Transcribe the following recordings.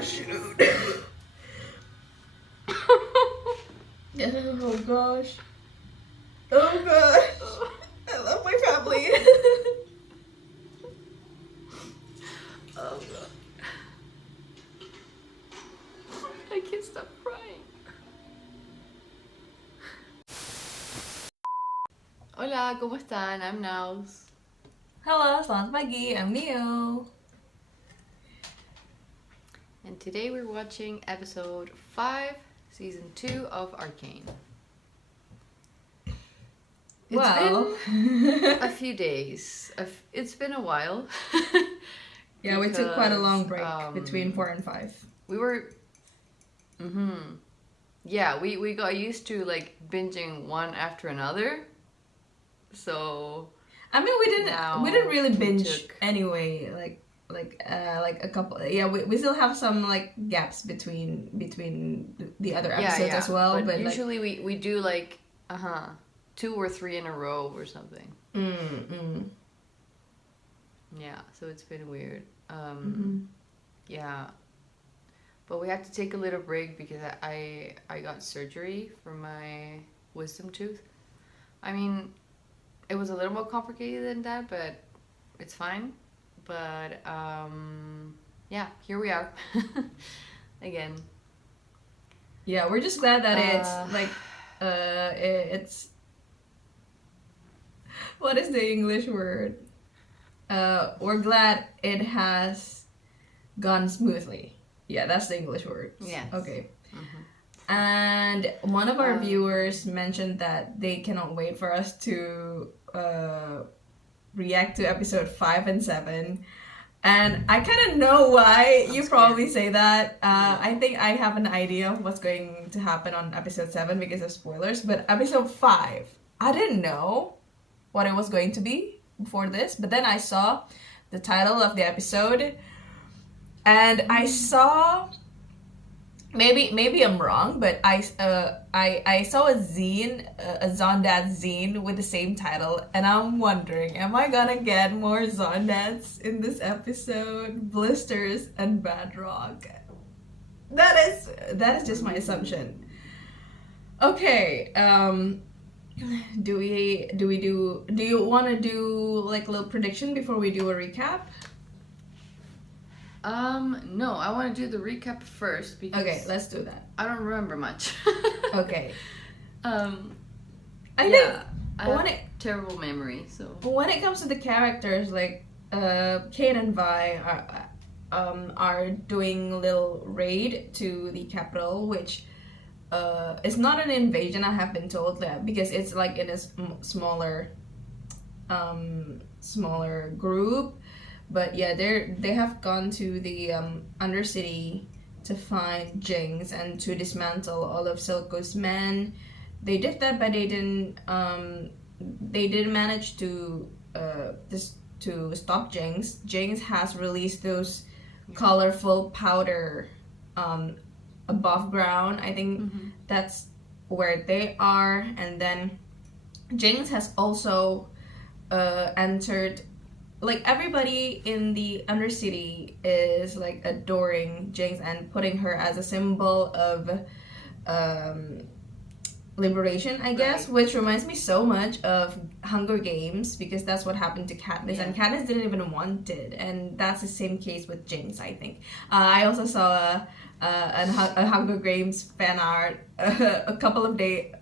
Oh shoot. Oh gosh. Oh gosh. I love my family. Oh god. I can't stop crying. Hola, ¿cómo están? I'm Naus. Hello, selamat pagi. I'm Neo. And today we're watching episode 5, season 2 of Arcane. It's been a few days. It's been a while. Yeah, we took quite a long break between 4 and 5. We were... Yeah, we got used to like binging one after another. So... I mean, we didn't really binge anyway. Like a couple. Yeah, we still have some like gaps between the other episodes as well. But usually we do like 2 or 3 in a row or something. Yeah, so it's been weird. Yeah, but we had to take a little break because I got surgery for my wisdom tooth. I mean, it was a little more complicated than that, but it's fine. But yeah, here we are again. Yeah, we're just glad that it's like it's, what is the English word? We're glad it has gone smoothly. Yeah, that's the English word. Yes. Okay. And one of our viewers mentioned that they cannot wait for us to react to episode 5 and 7. And I kind of know why you probably say that. I think I have an idea of what's going to happen on episode 7 because of spoilers. But episode 5, I didn't know what it was going to be before this. But then I saw the title of the episode. And I saw... Maybe I'm wrong, but I saw a zine, a Zaundads zine with the same title, and I'm wondering, am I gonna get more Zaundads in this episode? Blisters and Bedrock. That is just my assumption. Okay, do you want to do like a little prediction before we do a recap? No, I want to do the recap first because... Okay, let's do that. I don't remember much. Okay. I have terrible memory, so... When it comes to the characters, like, Kane and Vi are doing a little raid to the capital, which, is not an invasion, I have been told that, because it's like in a smaller group. But yeah, they have gone to the Undercity to find Jinx and to dismantle all of Silco's men. They did that, but they didn't manage to stop Jinx. Jinx has released those colorful powder above ground. I think that's where they are. And then Jinx has also entered. Like, everybody in the Undercity is, like, adoring Jinx and putting her as a symbol of liberation, I guess, which reminds me so much of Hunger Games, because that's what happened to Katniss, and Katniss didn't even want it, and that's the same case with Jinx, I think. I also saw a Hunger Games fan art a couple of days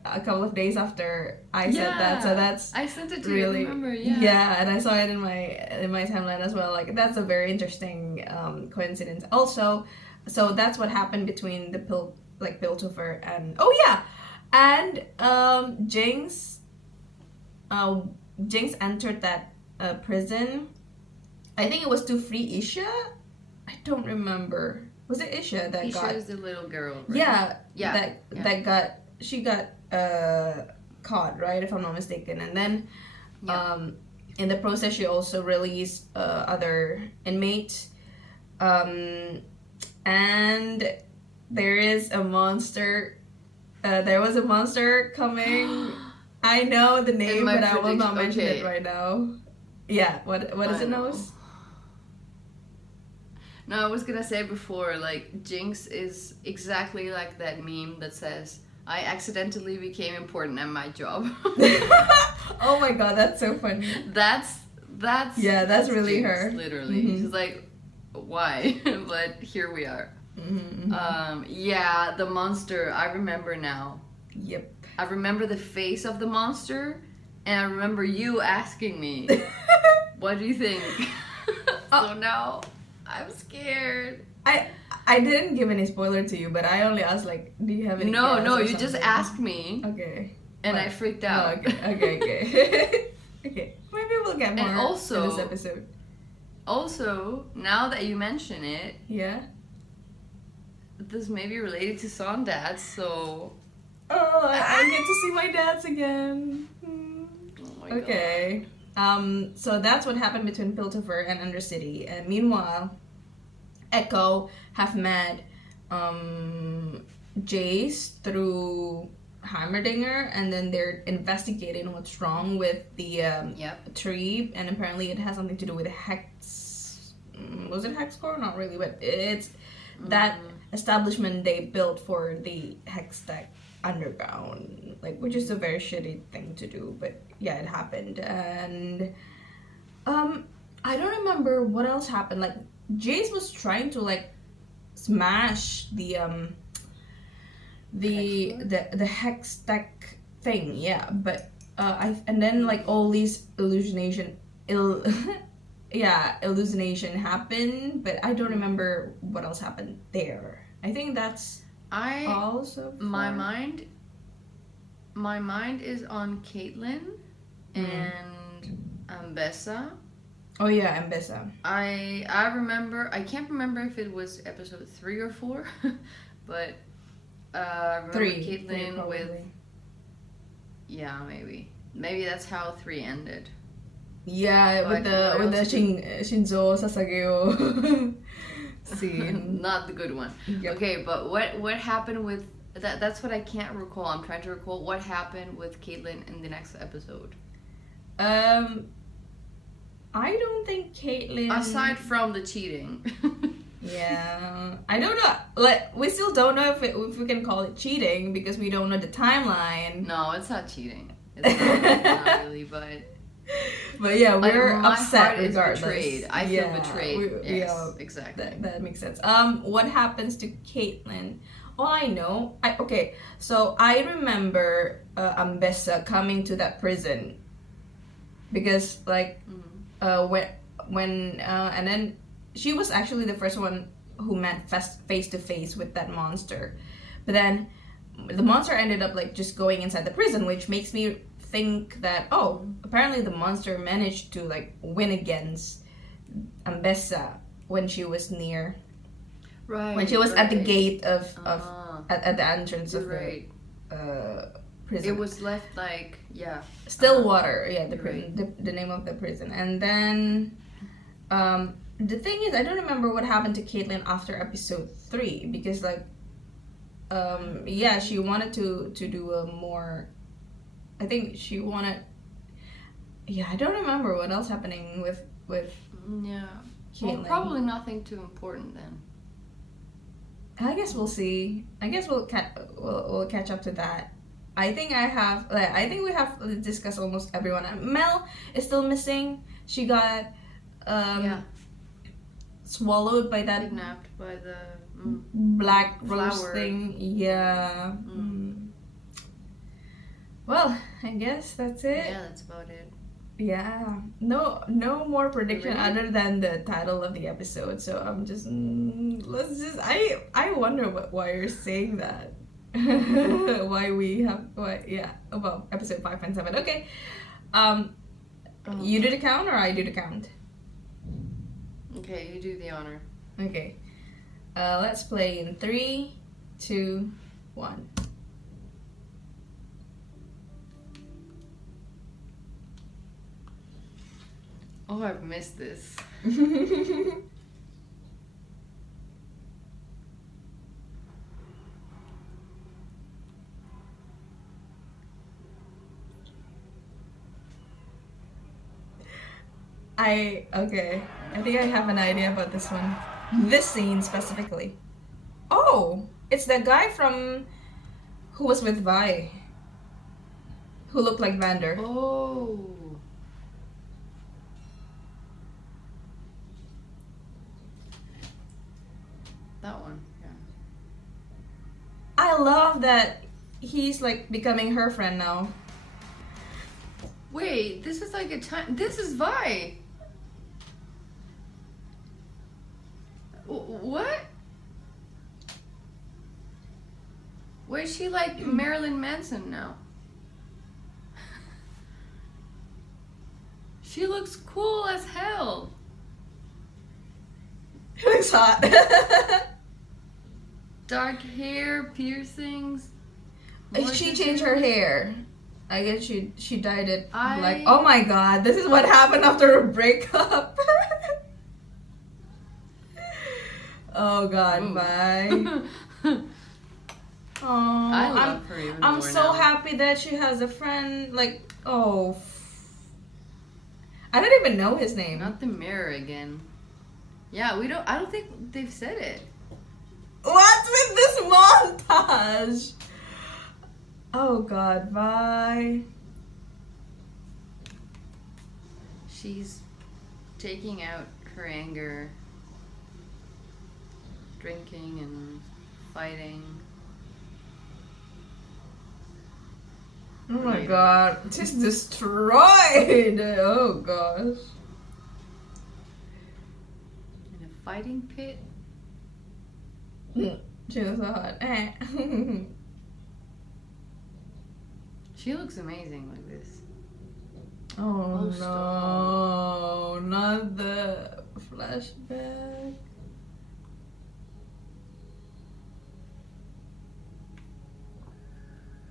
after I said that, so that's I sent it to really, you, remember? And I saw it in my timeline as well. Like, that's a very interesting coincidence. Also, so that's what happened between the Piltover and Jinx. Jinx entered that prison. I think it was to free Isha. I don't remember. Was it Isha that got? Isha's the little girl. Right? That got caught, right? If I'm not mistaken. And then, in the process, she also released other inmates. And there is a monster. There was a monster coming. I know the name, but I will not mention it right now. Yeah, what is it, Naus? No, I was gonna say before, like, Jinx is exactly like that meme that says, I accidentally became important at my job. Oh my god, that's so funny. That's that's really Jinx, her. literally. Mhm. She's like, why? But here we are. Mm-hmm. Yeah, the monster, I remember now. Yep. I remember the face of the monster, and I remember you asking me, what do you think? So now I'm scared. I didn't give any spoiler to you, but I only asked like, do you have any? No, guess or you just something? asked me, Okay. and What? I freaked Oh, out. okay. Okay. Maybe we'll get more And also, in this episode. Also, now that you mention it, Yeah. this may be related to Zaundads, so... Oh, I get to see my dads again. Oh my Okay. So that's what happened between Piltover and Undercity. And meanwhile, Echo have met Jayce through Heimerdinger, and then they're investigating what's wrong with the tree, and apparently it has something to do with Hex. Was it Hexcore? Not really, but it's that establishment they built for the hextech underground, like, which is a very shitty thing to do, but yeah, it happened. And I don't remember what else happened. Like, Jayce was trying to like smash the hextech thing, yeah, but and then like all these hallucination happened, but I don't remember what else happened there. I think that's also my mind is on Caitlyn and Ambessa. Oh yeah, Ambessa. I remember, I can't remember if it was episode 3 or 4, but I remember 3, Caitlyn with... Yeah, maybe that's how 3 ended. Yeah, Like, with the Shinzo Sasageo scene. Not the good one. Yep. Okay, but what happened with that? That's what I can't recall. I'm trying to recall what happened with Caitlyn in the next episode. I don't think Caitlyn... Aside from the cheating. Yeah, I don't know. Like, we still don't know if we can call it cheating because we don't know the timeline. No, it's not cheating. It's not really, but... But yeah, we're upset regardless. Betrayed. I feel betrayed. Yes, exactly. That makes sense. What happens to Caitlyn? All I know, so I remember Ambessa coming to that prison because like when and then she was actually the first one who met face to face with that monster, but then the monster ended up like just going inside the prison, which makes me think that apparently the monster managed to like win against Ambessa when she was near, when she was at the gate of at the entrance of the prison. It was left like Stillwater, the name of the prison. And then the thing is, I don't remember what happened to Caitlyn after episode 3 because like she wanted to do a more, I think she wanted, I don't remember what else happening with Caitlyn. Well, probably nothing too important then. I guess we'll see. I guess we'll catch up to that. I think we have discussed almost everyone. Mel is still missing. She got swallowed by that, kidnapped by the black rose flower thing. Yeah. Well, I guess that's it. Yeah, that's about it. Yeah. No more prediction other than the title of the episode. So I'm just I wonder why you're saying that. About episode 5 and 7. Okay. You do the count or I do the count? Okay, you do the honor. Okay. Let's play in 3, 2, 1. Oh, I've missed this. I think I have an idea about this one. This scene specifically. Oh, it's that guy from who was with Vi, who looked like Vander. Oh. That one, yeah. I love that he's like becoming her friend now. Wait, this is like a time. This is Vi. What? Where's she like Marilyn Manson now? She looks cool as hell. He looks hot. Dark hair, piercings. She changed her hair. I guess she dyed it I- black. Oh my god, this is what happened after a breakup. Oh god, Ooh. bye. Oh, I love her even I'm more so now. happy that she has a friend. Like, oh, I don't even know his name. Not the mirror again. Yeah, we don't. I don't think they've said it. What's with this montage? Oh god, bye. She's taking out her anger, drinking and fighting. Oh my Later. god, she's destroyed. Oh gosh. In a fighting pit. She was so hot. Eh. She looks amazing like this. Oh Oh, no, not the flashback.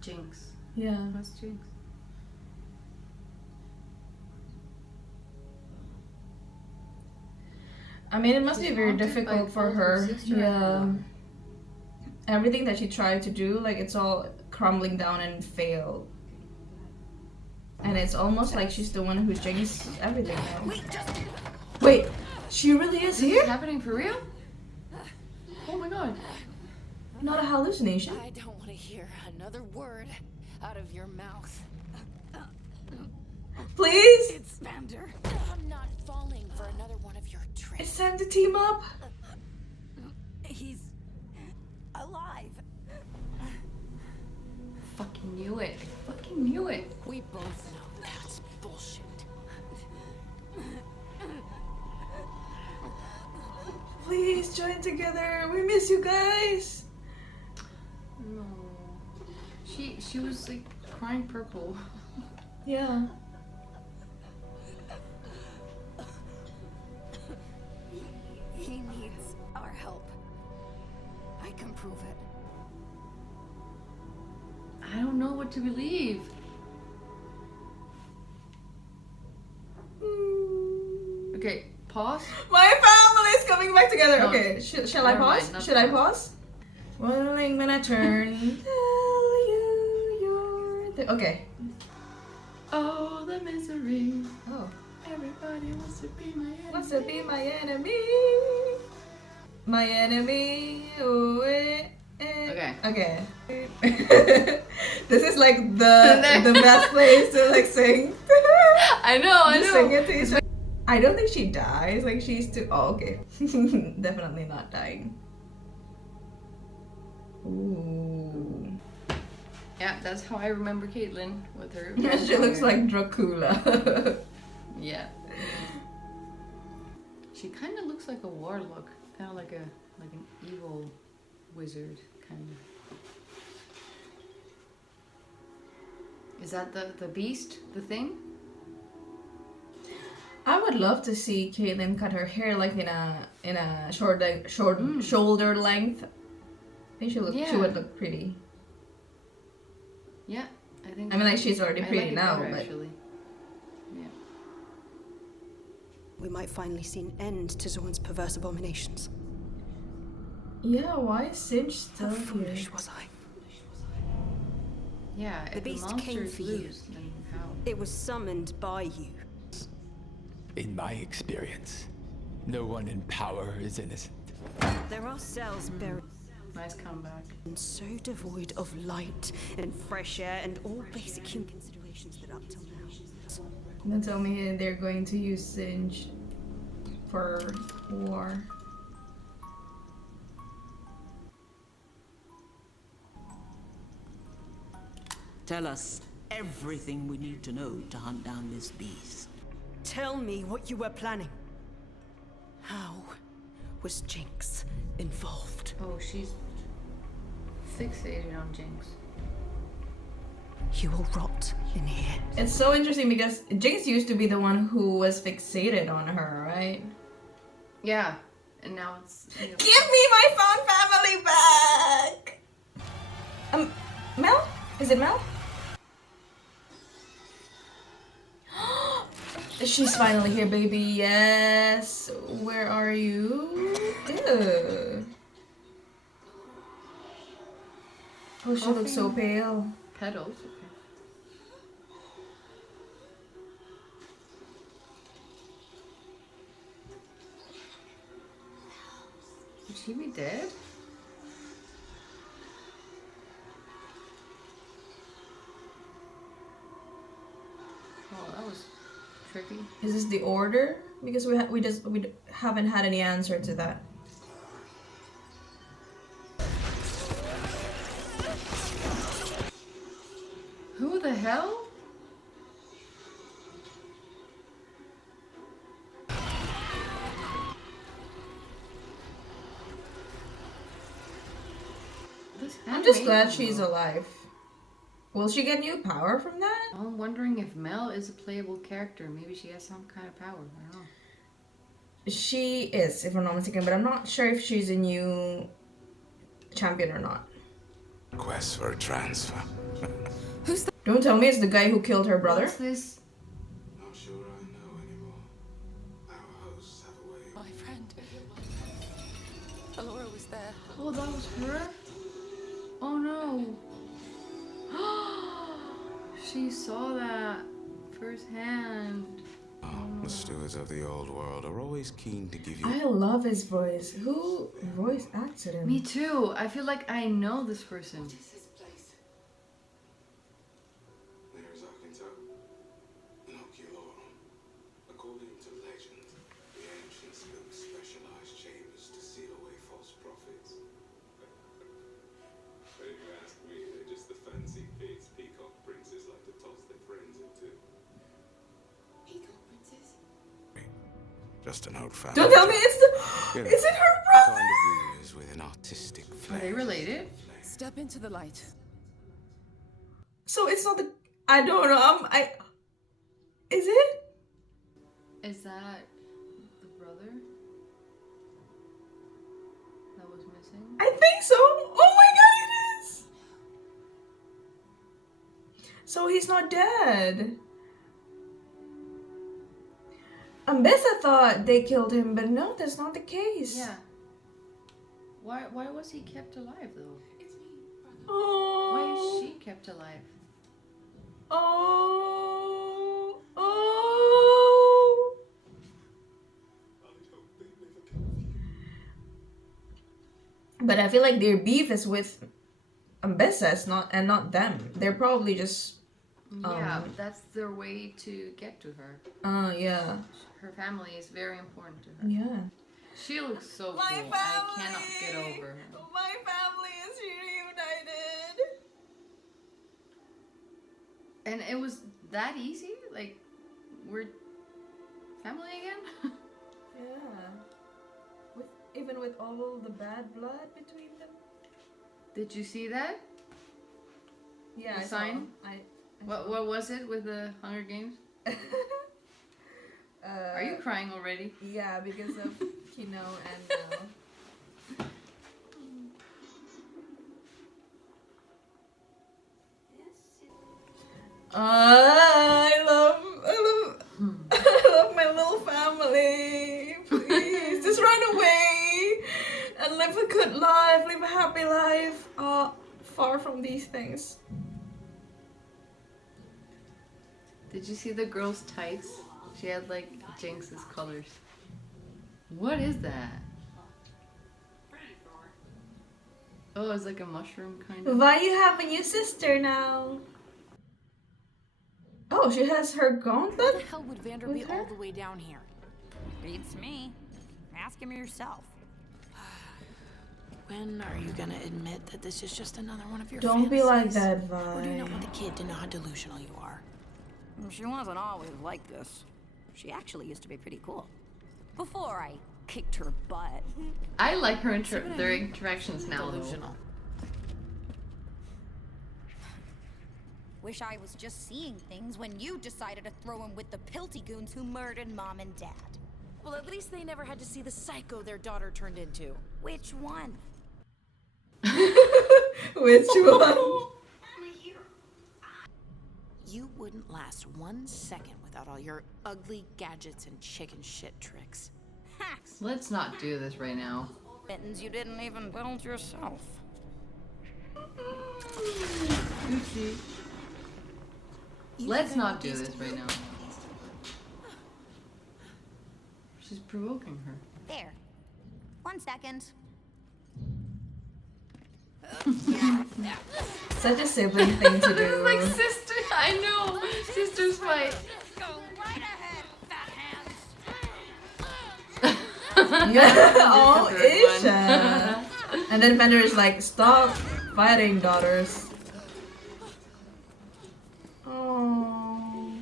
Jinx. Yeah. What's Jinx? I mean, it must She's be very haunted by difficult for both her. sister and Yeah. her. Everything that she tried to do, like, it's all crumbling down and failed. And it's almost like she's the one who's jinxed everything now. Wait, she really is Is this here? happening for real? Oh my god. Not a hallucination? I don't want to hear another word out of your mouth. Please? It's Vander. I'm not falling for another one of your tricks. It's time to team up. He's alive. Fucking knew it. I fucking knew it. We both know that's bullshit. Please join together. We miss you guys. No. She was like crying purple. Yeah. He needs our help. I can prove it. I don't know what to believe. Okay, pause. My family is coming back together. No. Okay, shall I Never mind, pause? not Should I pause. pause? Willing when I turn. Tell you you're okay. Oh, the misery. Oh. Everybody wants to be my enemy. Wants to be my enemy. My enemy. Oh, Okay. Okay. This is like the best place to like sing. I know, I Just know. sing it to each other. I don't think she dies. Like she's too. Oh, okay. Definitely not dying. Ooh. Yeah, that's how I remember Caitlyn with her. She looks like Dracula. Yeah. She kind of looks like a warlock, kind of like an evil wizard kind of. Is that the beast, the thing? I would love to see Caitlyn cut her hair like in a short shoulder length. I think she Yeah. would look pretty. Yeah, I think. I mean, like she's already I pretty like it now, better, but actually. Yeah. We might finally see an end to Zorn's perverse abominations. yeah, why is Singe still How here? foolish was I? Yeah, The if beast the came monster's for you. loose, then how? It was summoned by you. In my experience, No one in power is innocent. There are cells buried Nice comeback. and so devoid of light and fresh air and all basic human considerations that up till now. Don't tell me they're going to use Singe for war. Tell us everything we need to know to hunt down this beast. Tell me what you were planning. How was Jinx involved? Oh, she's fixated on Jinx. You will rot in here. It's so interesting because Jinx used to be the one who was fixated on her, right? Yeah, and now it's. You know, Give me my found family back! Mel? Is it Mel? She's finally here, baby. Yes. Where are you? Ew. Oh, she looks so pale. petals. Would she be dead? Oh, that was tricky. Is this the order? Because we haven't had any answer to that. Who the hell? I'm just glad she's alive. Will she get new power from that? I'm wondering if Mel is a playable character. Maybe she has some kind of power. I don't know. She is, if I'm not mistaken, but I'm not sure if she's a new champion or not. Quest for a transfer. Don't tell me it's the guy who killed her brother. What's this? Not sure I know anymore. Our hosts have a way. My friend. Alora was there. Oh, that was her? Oh no. She saw that firsthand. The stewards of the old world are always keen to give you. I love his voice. Who voice acted him? Me too. I feel like I know this person. There's Arcane, inoculorum. According to legend, the ancients built specialized chambers to seal away false prophets. But if you ask me, they're just the fancy pigs peacock princes like to toss their friends into. Peacock princess. Just an old family. Don't tell me it's the. You know, Is it her the brother? kind of rulers with an artistic Are flair. they related? Step into the light. So it's not the. I don't know. Is it? Is that the brother that was missing? I think so. Oh my god, it is. So he's not dead. Ambessa thought they killed him, but no, that's not the case. Yeah. Why was he kept alive though? It's me, brother. Oh. Why is she kept alive? Oh. Oh. But I feel like their beef is with Ambessa, not them. They're probably just. Yeah, that's their way to get to her. Yeah. Her family is very important to her. Yeah. She looks so My cool. family. I cannot get over her. My family is reunited. And it was that easy? Like, we're family again? Yeah. Even with all the bad blood between them. Did you see that? Yeah. The I saw. sign? I What was it with the Hunger Games? Are you crying already? Yeah, because of Kino and. I love my little family. Please, just run away and live a good life, live a happy life. Far from these things. Did you see the girl's tights? She had like Jinx's colors. What is that? Oh, it's like a mushroom kind of. Why you have a new sister now? Oh, she has her Why the gauntlet? hell would Vander With be her? all the way down here? Beats me. Ask him yourself. When are you gonna admit that this is just another one of your Don't be like fantasies? that, Or do you not Vi. want the kid to know how delusional you are? She wasn't always like this. She actually used to be pretty cool. Before I kicked her butt. I like her their interactions now. Though. Delusional. Wish I was just seeing things when you decided to throw him with the pilty goons who murdered Mom and Dad. Well, at least they never had to see the psycho their daughter turned into. Which one? Which one? You wouldn't last 1 second without all your ugly gadgets and chicken shit tricks. Hacks. Let's not do this right now. Mittens you didn't even build yourself. Oopsie. Let's not do this right now. She's provoking her. There. 1 second. Such a sibling thing to do. Like sister, I know. Sisters fight. Go right ahead, fat hands. Oh, Different one. Isha. And then Vander is like, stop fighting, daughters. Oh.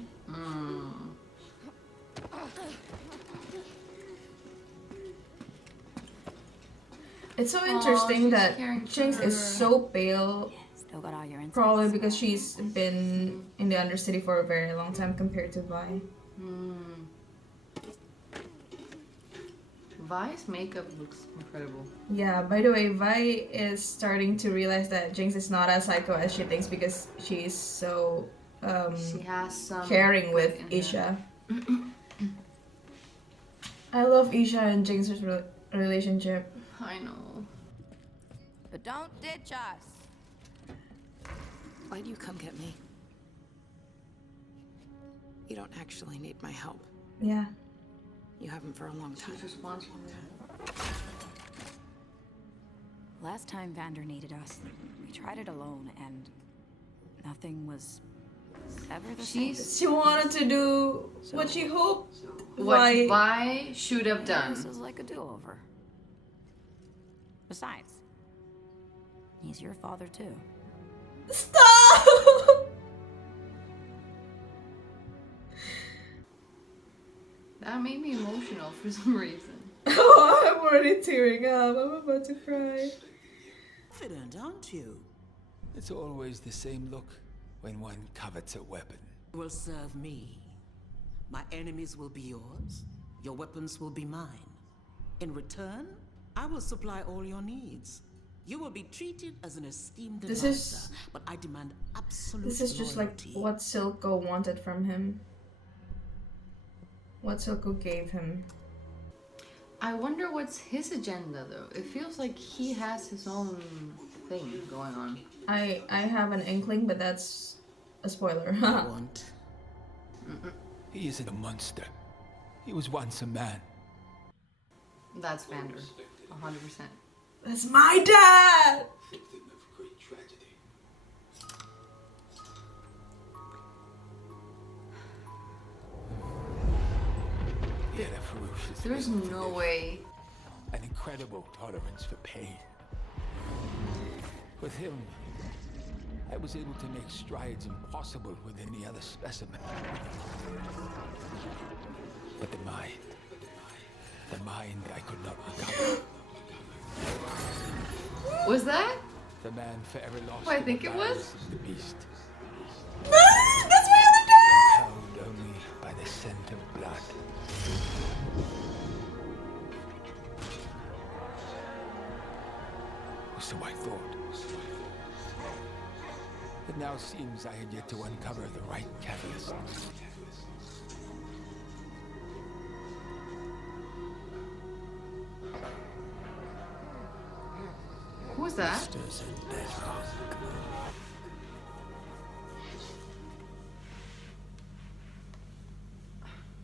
It's so interesting she's that caring for Jinx is her. so pale, Still got all your insights. probably because she's been in the Undercity for a very long time compared to Vi. Vi's makeup looks incredible. Yeah, by the way, Vi is starting to realize that Jinx is not as psycho as she thinks because she's so She has some caring with good in her. Isha. I love Isha and Jinx's relationship. I know. But don't ditch us. Why'd you come get me? You don't actually need my help. Yeah. You haven't for a long time. She just wants me. Last time Vander needed us, we tried it alone and nothing was ever the same. She wanted to do what she hoped What Vi. Vi should have done. This is like a do-over. Besides, he's your father too. Stop! That made me emotional for some reason. Oh, I'm already tearing up. I'm about to cry. Confident, aren't you? It's always the same look when one covets a weapon. You will serve me. My enemies will be yours. Your weapons will be mine. In return, I will supply all your needs. You will be treated as an esteemed This advisor, is- but I demand absolute This is just like loyalty. what Silco wanted from him. What Silco gave him. I wonder what's his agenda though. It feels like he has his own thing going on. I have an inkling, but that's a spoiler. I want. He isn't a monster. He was once a man. That's Vander. 100%. That's my dad! Victim of great tragedy. He had a ferocious There's will, no way. an incredible tolerance for pain. With him, I was able to make strides impossible with any other specimen. But the mind I could not recover. Was that? The man forever lost Who I in the think it was? violence of the beast, That's my other dad! held only by the scent of blood. So I thought. It now seems I had yet to uncover the right catalyst. Who was that?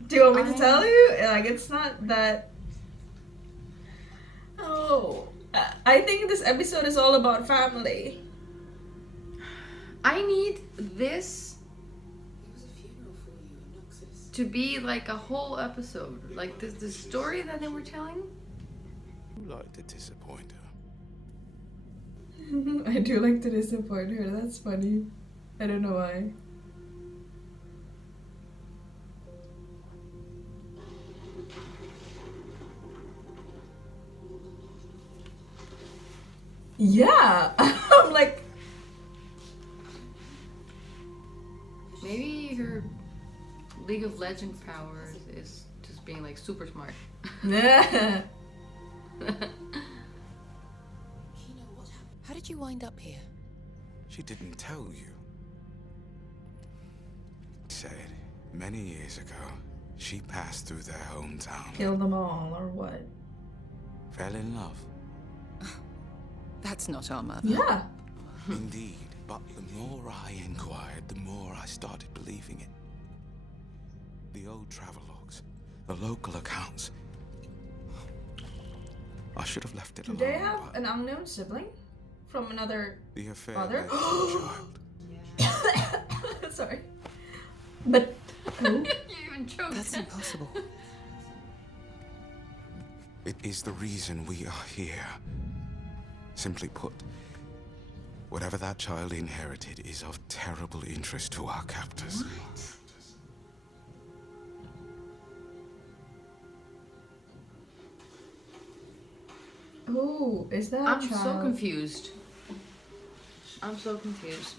Do you want me to tell you? Like, it's not that know. I think this episode is all about family. I need this to be like a whole episode. Like the story that they were telling. You like to disappoint her. I do like to disappoint her. That's funny. I don't know why. Yeah, I'm like, Maybe her League of Legends powers is just being like super smart. yeah. How did you wind up here? She didn't tell you. Said many years ago, she passed through their hometown, Kill them all or what? fell in love. That's not our mother. Yeah. Indeed, but the more I inquired, the more I started believing it. The old travelogues, the local accounts. I should have left it Do alone. they have but an unknown sibling from another the affair father? led to a child. Sorry. But who? You even choked. That's impossible. It is the reason we are here. Simply put, whatever that child inherited is of terrible interest to our captors. Who is that I'm child? so confused. I'm so confused.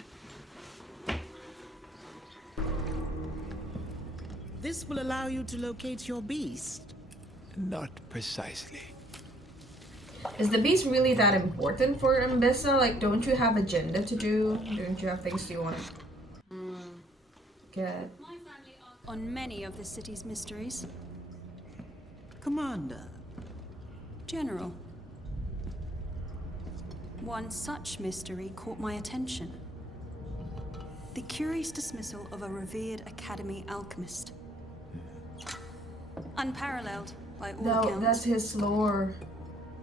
This will allow you to locate your beast. Not precisely. Is the beast really that important for Mbissa? Like, don't you have agenda to do? Don't you have things you want to get? On many of the city's mysteries. Commander, General. One such mystery caught my attention. The curious dismissal of a revered Academy alchemist. Unparalleled by all No, accounts. that's his lore.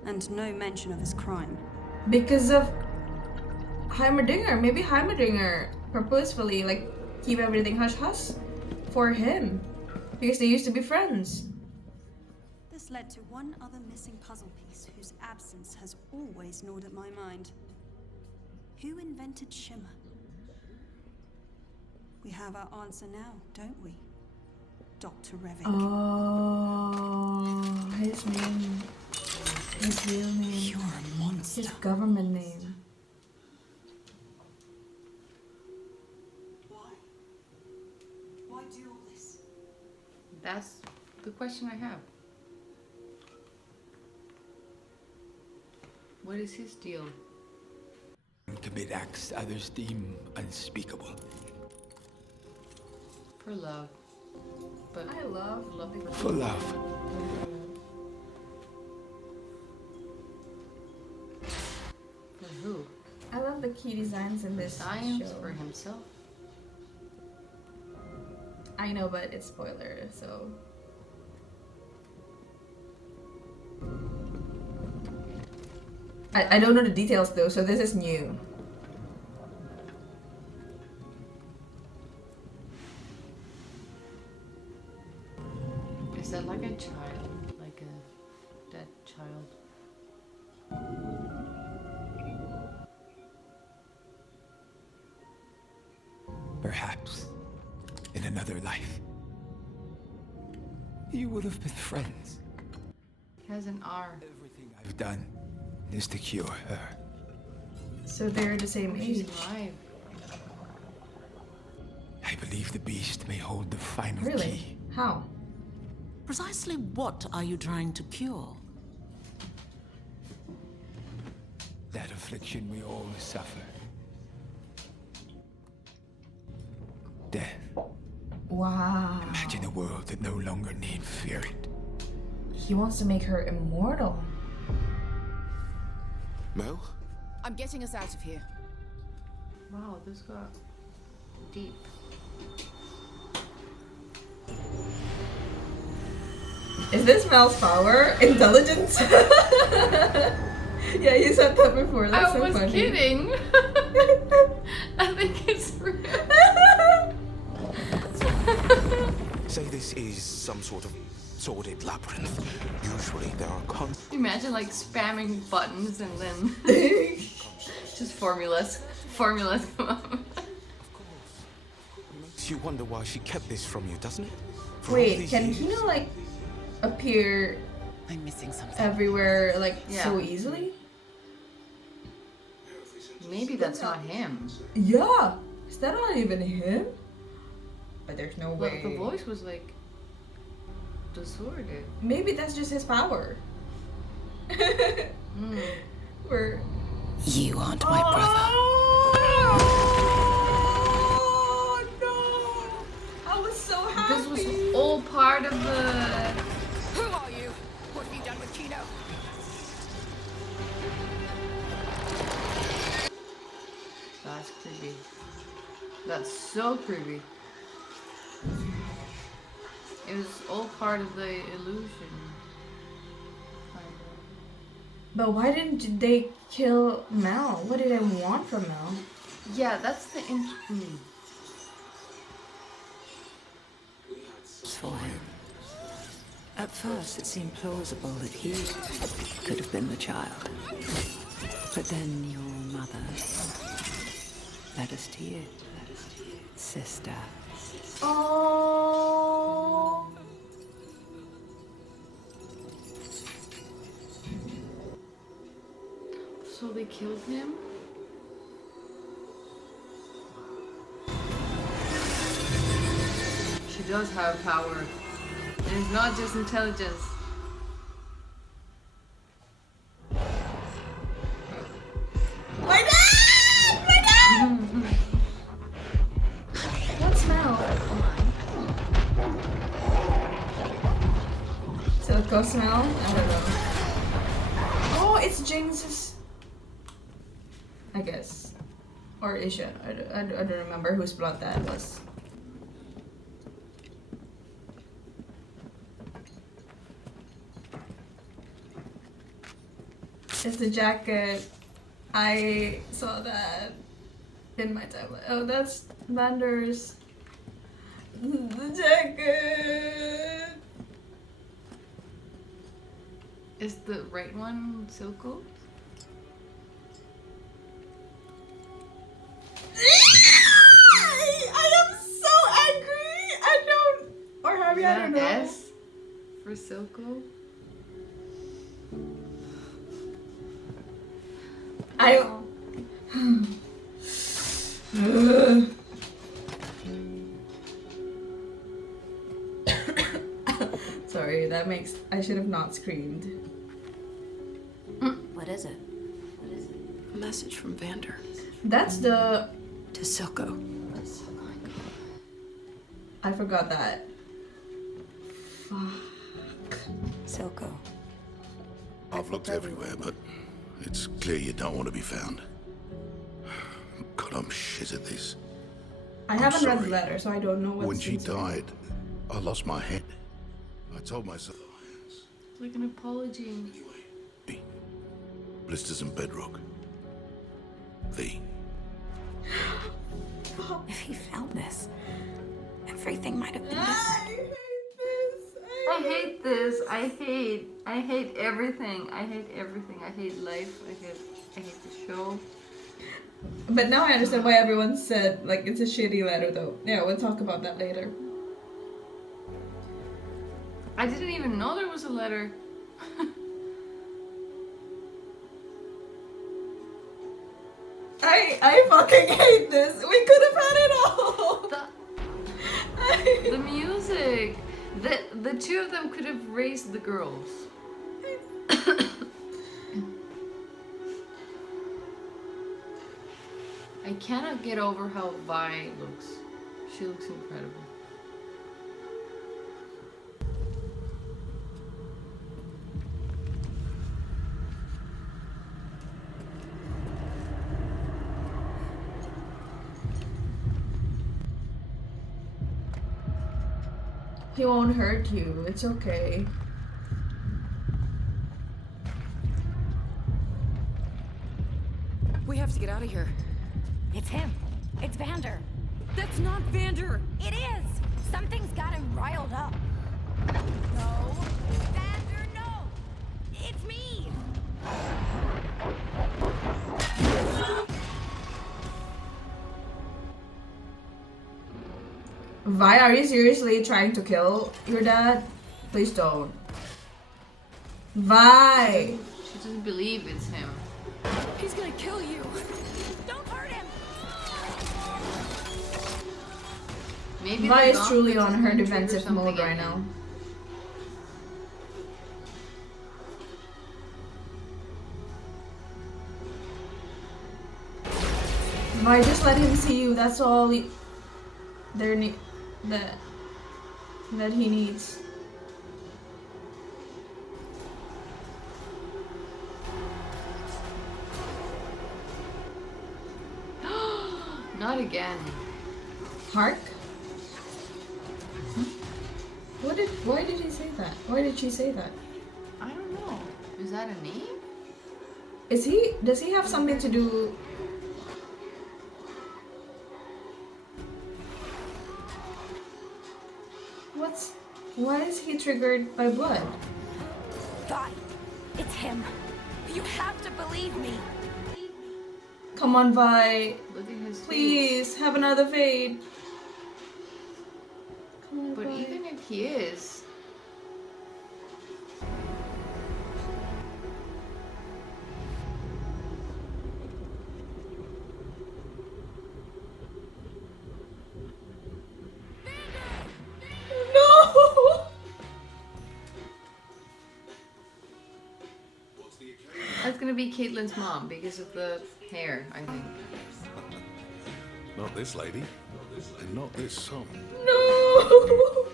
And no mention of his crime. Because of Heimerdinger. Maybe Heimerdinger purposefully, like, keep everything hush-hush for him. Because they used to be friends. This led to one other missing puzzle piece whose absence has always gnawed at my mind. Who invented Shimmer? We have our answer now, don't we? Dr. Revik. Oh, his name. His real name. You're a monster. His government name. Why? Why do all this? That's the question I have. What is his deal? Commit acts others deem unspeakable. For love. But I love For love. for who? I love the key designs in this Science show. for himself? I know, but it's spoiler, so. I don't know the details though, so this is new. Is that like a child? Like a dead child? Perhaps in another life, you would have been friends. He has an R. Everything I've done is to cure her. So they're the same She's age. alive. I believe the beast may hold the final Really? key. How? precisely what are you trying to cure? That affliction we all suffer. Death. Wow. Imagine a world that no longer need fear it. He wants to make her immortal. Mel? I'm getting us out of here. Wow, this got deep. Is this Mel's power? Intelligence? Yeah, you said that before. That's I so was funny. kidding. I think it's real. Say this is some sort of sordid labyrinth. Usually there are Imagine like spamming buttons and then just formulas come up. You wonder why she kept this from you, doesn't it? For all Wait, these can years. Kino like appear I'm missing something. everywhere like Yeah. so easily? Maybe that's not him. Yeah! Is that not even him? But there's no Look, way. the voice was like distorted. Maybe that's just his power. We're... You aren't my brother. Oh no! I was so happy. This was all part of the. Who are you? What have you done with Kino? That's creepy. That's so creepy. It was all part of the illusion. Kind of. But why didn't they kill Mel? What did I want from Mel? Yeah, that's the. For him. At first, it seemed plausible that he could have been the child. But then your mother led us to you. Sister. Oh. So they killed him? She does have power. And it's not just intelligence. My dad! My dad! What's Mel? Silco smell? I don't know. Oh, it's Jinx's. I guess. Or Isha. I don't remember whose blood that was. It's the jacket. I saw that in my tablet. Oh, that's Vander's. The jacket. Is the right one Silco? I am so angry. I don't. Or Harry, I don't know. S for Silco? Sorry, that makes. I should have not screamed. What is it? A message from Vander. That's the. To Silco. I forgot that. Fuck. Silco. I've looked everywhere, but it's clear you don't want to be found. God, I'm shit at this. I haven't read the sorry. letter, so I don't know what's When she inside. died, I lost my head. I told myself, It's like an apology. blisters and bedrock. If he found this, everything might have been different. I hate this. I hate everything. I hate everything. I hate life. I hate the show. But now I understand why everyone said like it's a shitty letter, though. Yeah, we'll talk about that later. I didn't even know there was a letter. I fucking hate this. We could have had it all. The music. The two of them could have raised the girls. I cannot get over how Vi looks. She looks incredible. He won't hurt you. It's okay. We have to get out of here. It's him. It's Vander. That's not Vander! It is! Something's got him riled up. No. Vander, no! It's me! Vi, are you seriously trying to kill your dad? Please don't. Vi! She doesn't believe it's him. He's gonna kill you! Don't hurt him! Maybe Vi the is truly gauntlets on is her gonna trigger defensive something mode in right him. now. Vi, just let him see you. That's all that he needs. Not again. Hark? Why did he say that? Why did she say that? I don't know. Is that a name? Does he have something to do? Why is he triggered by blood? Vi, it's him. You have to believe me. Come on, Vi. Look at his Please, have another fade. Come on, But Vi. even if he is, No! that's gonna be Caitlyn's mom because of the hair, I think. Not this lady, and not this song. No!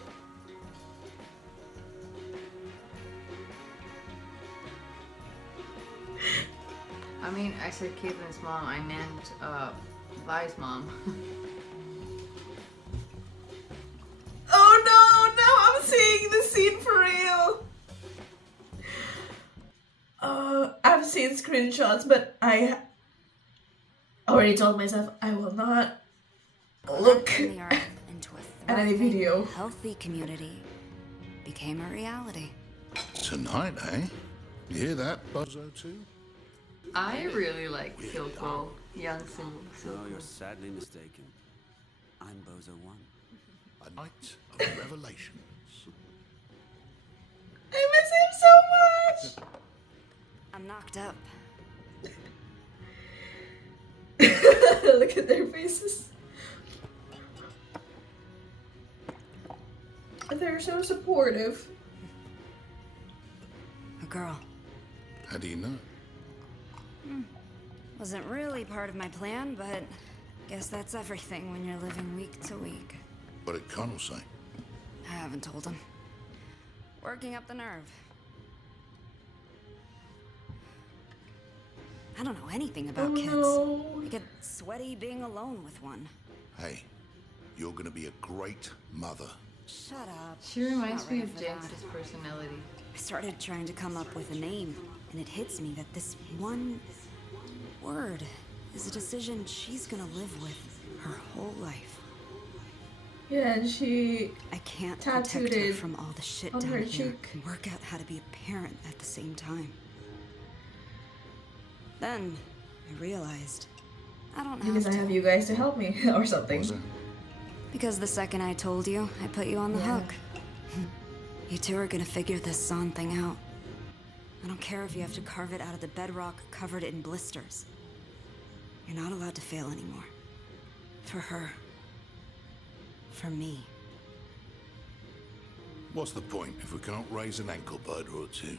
I mean, I said Caitlyn's mom, I meant Vi's mom. Oh no! Now I'm seeing the scene for real! I've seen screenshots, but I already told myself I will not look Collapsing the Earth into a at any thriving, video. healthy community became a reality. Tonight, eh? You hear that, Bozo too? I really like Silco, young Silco. No, you're sadly mistaken. I'm Bozo 1. A night of revelations. I miss him so much! I'm knocked up. Look at their faces. They're so supportive. A girl. How do you know? Wasn't really part of my plan, but guess that's everything when you're living week to week. What did Connell say? I haven't told him. Working up the nerve. I don't know anything about kids. No. I get sweaty being alone with one. Hey, you're gonna be a great mother. Shut up. She reminds Not me ready of for that. Jayce's personality. I started trying to come up with a name, and it hits me that this one word is a decision she's gonna live with her whole life. Yeah, and she I can't tattooed protect her it from all the shit on down her here cheek. and work out how to be a parent at the same time. Then I realized I don't have because I to. have you guys to help me or something. Was it? Because the second I told you, I put you on the Yeah. hook. You two are gonna figure this Zaun thing out. I don't care if you have to carve it out of the bedrock covered in blisters. You're not allowed to fail anymore. For her. For me. What's the point if we can't raise an ankle biter or two?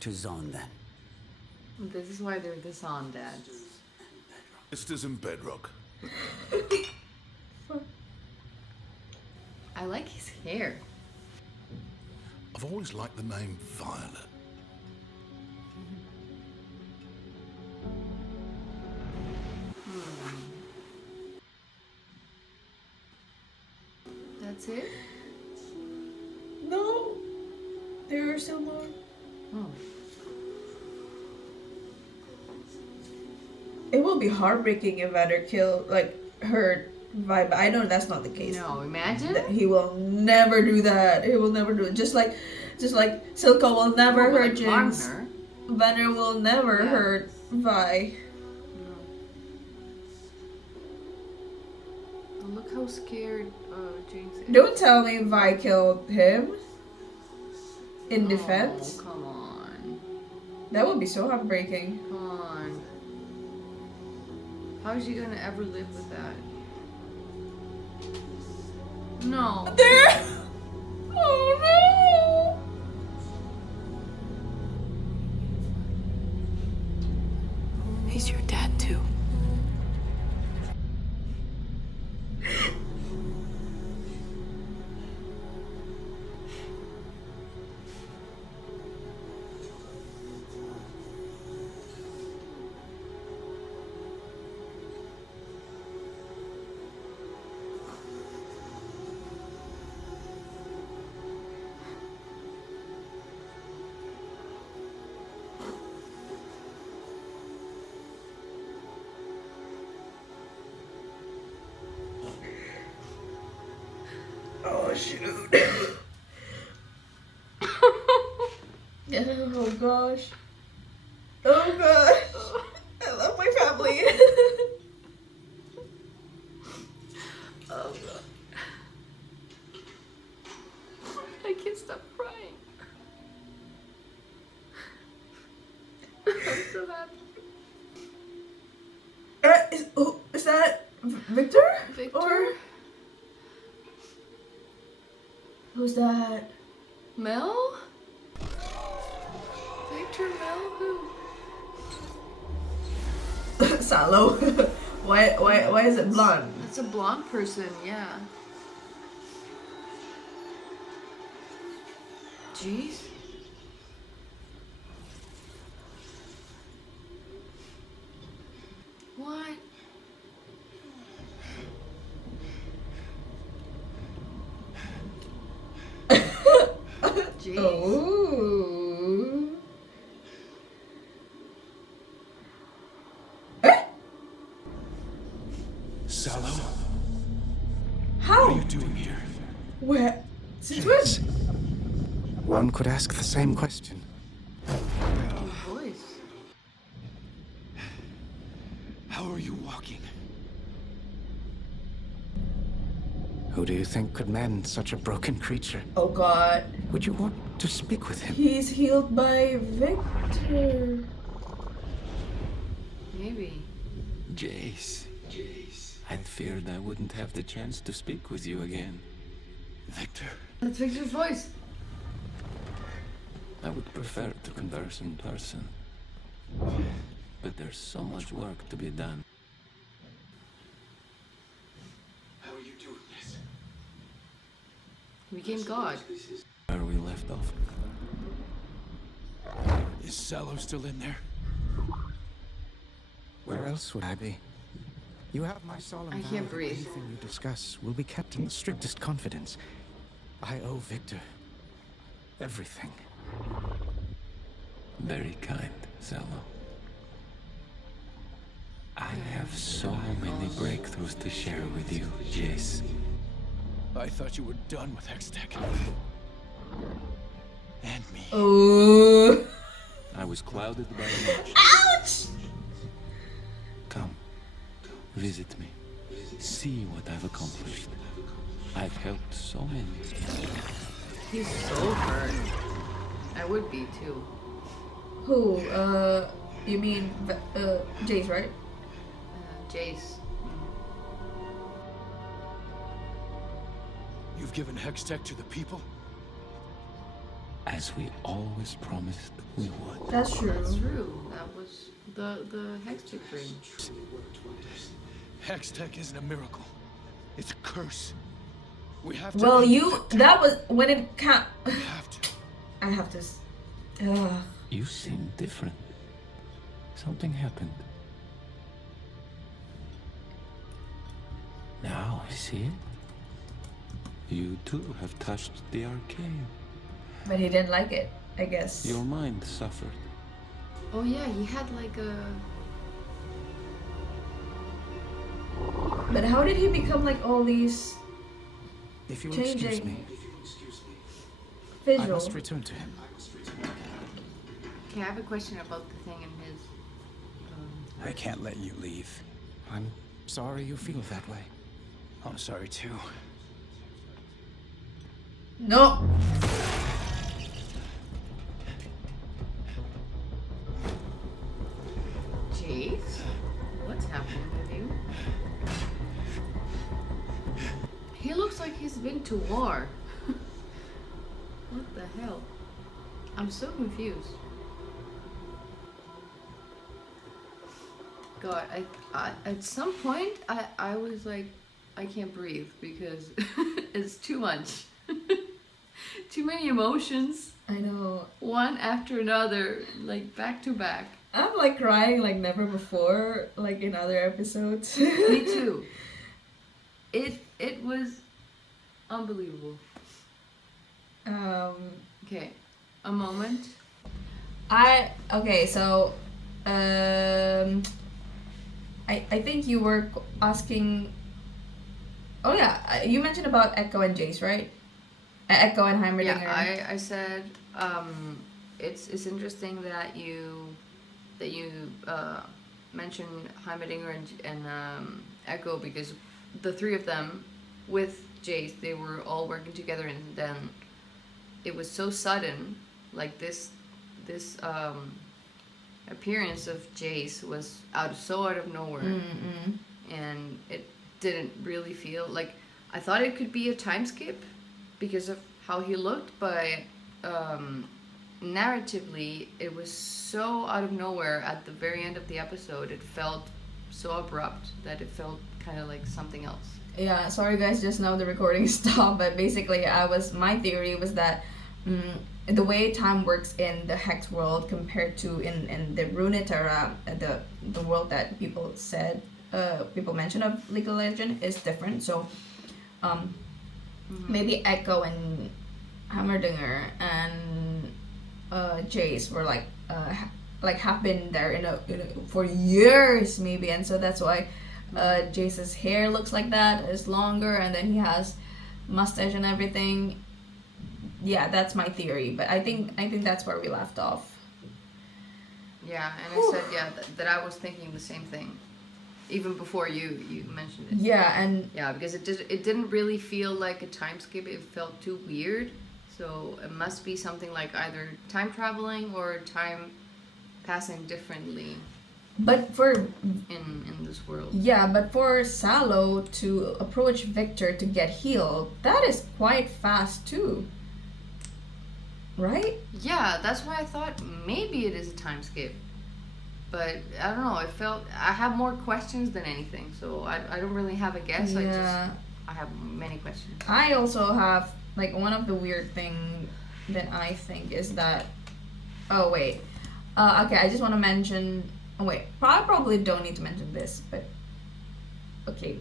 To Zaun, then. This is why they're the Zaundads. Sisters in bedrock. I like his hair. I've always liked the name Violet. That's it? No, there are still more. Oh. It will be heartbreaking if Vander hurt Vi, but I know that's not the case. No, imagine. He will never do that. He will never do it. Just like Silco will never hurt Jinx. Vander will never hurt Vi. Oh, look how scared Jinx is. Don't tell me Vi killed him in defense. Come on. That would be so heartbreaking. Come on. How is she gonna ever live with that? No. There! Oh no! He's your dad too. Oh shoot. Oh gosh. Oh gosh. I love my family. Oh god. I can't stop crying. I'm so happy. Is that Viktor? Viktor? Or who's that? Mel? Viktor, Mel, who? Salo. Why is it blonde? It's a blonde person, yeah. Jeez. What? Jeez. Oh. Salo? How? What are you doing here? Where? Since when? One could ask the same question. Voice. How are you walking? Who do you think could mend such a broken creature? Oh god. Would you want to speak with him? He's healed by Viktor. Maybe. Jayce. I'd feared I wouldn't have the chance to speak with you again. Viktor. That's Viktor's voice. I would prefer to converse in person. But there's so much work to be done. How are you doing this? He became God. Where we left off. Is Salo still in there? Where else would I be? You have my solemn I vow can't that breathe. anything you discuss will be kept in the strictest confidence. I owe Viktor everything. Very kind, Salo. I have so many breakthroughs to share with you, Jayce. I thought you were done with hextech. And me. Oh. I was clouded by emotion. Ouch! Come, visit me. See what I've accomplished. I've helped so many. He's so hurt. I would be too. Who? You mean Jayce, right? Jayce. You've given hextech to the people? As we always promised we would. That's true. That's true. That was the hextech ring. Hextech isn't a miracle. It's a curse. We have to. Well, that was when it can't. We have to. I have to. You seem different. Something happened. Now I see it. You too have touched the Arcane. But he didn't like it, I guess. Your mind suffered. Oh yeah, he had like a But how did he become like all these If you will excuse changing me, I visual? must return to him. Okay, I have a question about the thing in his. I can't let you leave. I'm sorry you feel that way. I'm sorry too. No. Jayce? What's happening with you? He looks like he's been to war. What the hell? I'm so confused. God, I at some point I was like, I can't breathe because it's too much. Too many emotions. I know. One after another, like back to back. I'm like crying like never before, like in other episodes. Me too. It was unbelievable. Okay, a moment. Okay, so I think you were asking. Oh yeah, you mentioned about Ekko and Jayce, right? Ekko and Heimerdinger. Yeah, I said it's interesting that you mentioned Heimerdinger and Ekko, because the three of them with Jayce, they were all working together, and then it was so sudden, like this appearance of Jayce was so out of nowhere, and it didn't really feel like, I thought it could be a time skip because of how he looked, but narratively it was so out of nowhere at the very end of the episode. It felt so abrupt that it felt kind of like something else. Yeah, sorry guys, just now the recording stopped, but basically my theory was that the way time works in the Hexworld compared to in the Runeterra, the world that people mention of League of Legends is different. So maybe Ekko and Heimerdinger and Jayce were like have been there for years maybe, and so that's why Jayce's hair looks like that, is longer, and then he has mustache and everything. Yeah, that's my theory, but I think that's where we left off. Yeah, and I said that I was thinking the same thing, even before you mentioned it. Yeah, and because it didn't really feel like a time skip. It felt too weird. So it must be something like either time traveling or time passing differently. But for in this world. Yeah, but for Salo to approach Viktor to get healed, that is quite fast too. Right? Yeah, that's why I thought maybe it is a time skip. But I don't know, I have more questions than anything, so I don't really have a guess. Yeah. I have many questions. I also have, like, one of the weird thing that I think is that, okay, I just want to mention, I probably don't need to mention this, but okay,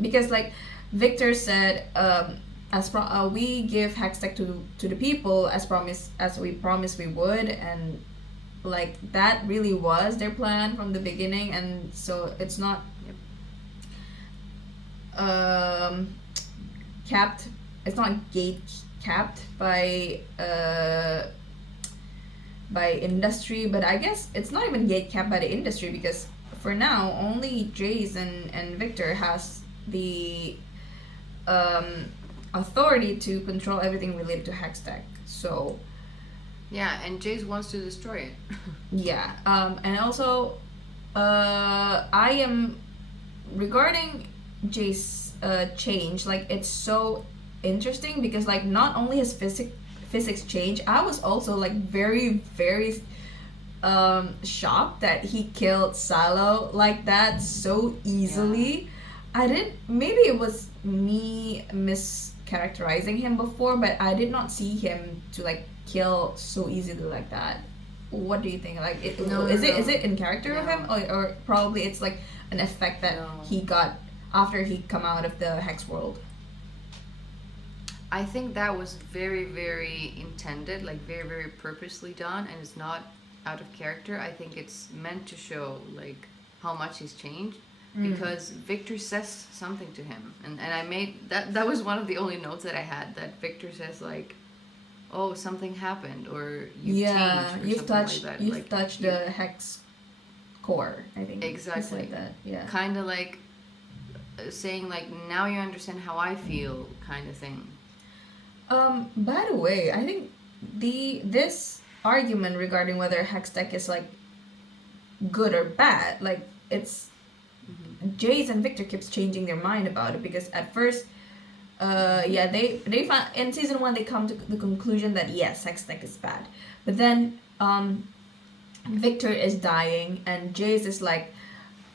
because like Viktor said, we give hextech to the people as we promised we would, and like that really was their plan from the beginning, and so it's not capped. It's not gate capped by industry, but I guess it's not even gate capped by the industry, because for now only Jayce and Viktor has the authority to control everything related to hextech. So yeah, and Jayce wants to destroy it. Yeah, and also I am regarding Jayce's change, like it's so interesting because like not only his physics change, I was also like very shocked that he killed Salo like that so easily. Yeah. Maybe it was me mischaracterizing him before, but I did not see him to like kill so easily like that. What do you think? Like, is it in character of him, or probably it's like an effect that he got after he come out of the Hexworld? I think that was very, very intended, like very, very purposely done, and it's not out of character. I think it's meant to show like how much he's changed. because Viktor says something to him, and I made that was one of the only notes that I had, that Viktor says like, oh, something happened, or you've changed, or you've something touched like that. you've like, touched the hex core, I think. Exactly. He said that. Yeah. Kind of like saying like, now you understand how I feel, kind of thing. By the way, I think this argument regarding whether hextech is like good or bad, like it's Jayce and Viktor keeps changing their mind about it, because at first they found in season 1 they come to the conclusion that yes, hextech is bad, but then Viktor is dying and Jayce is like,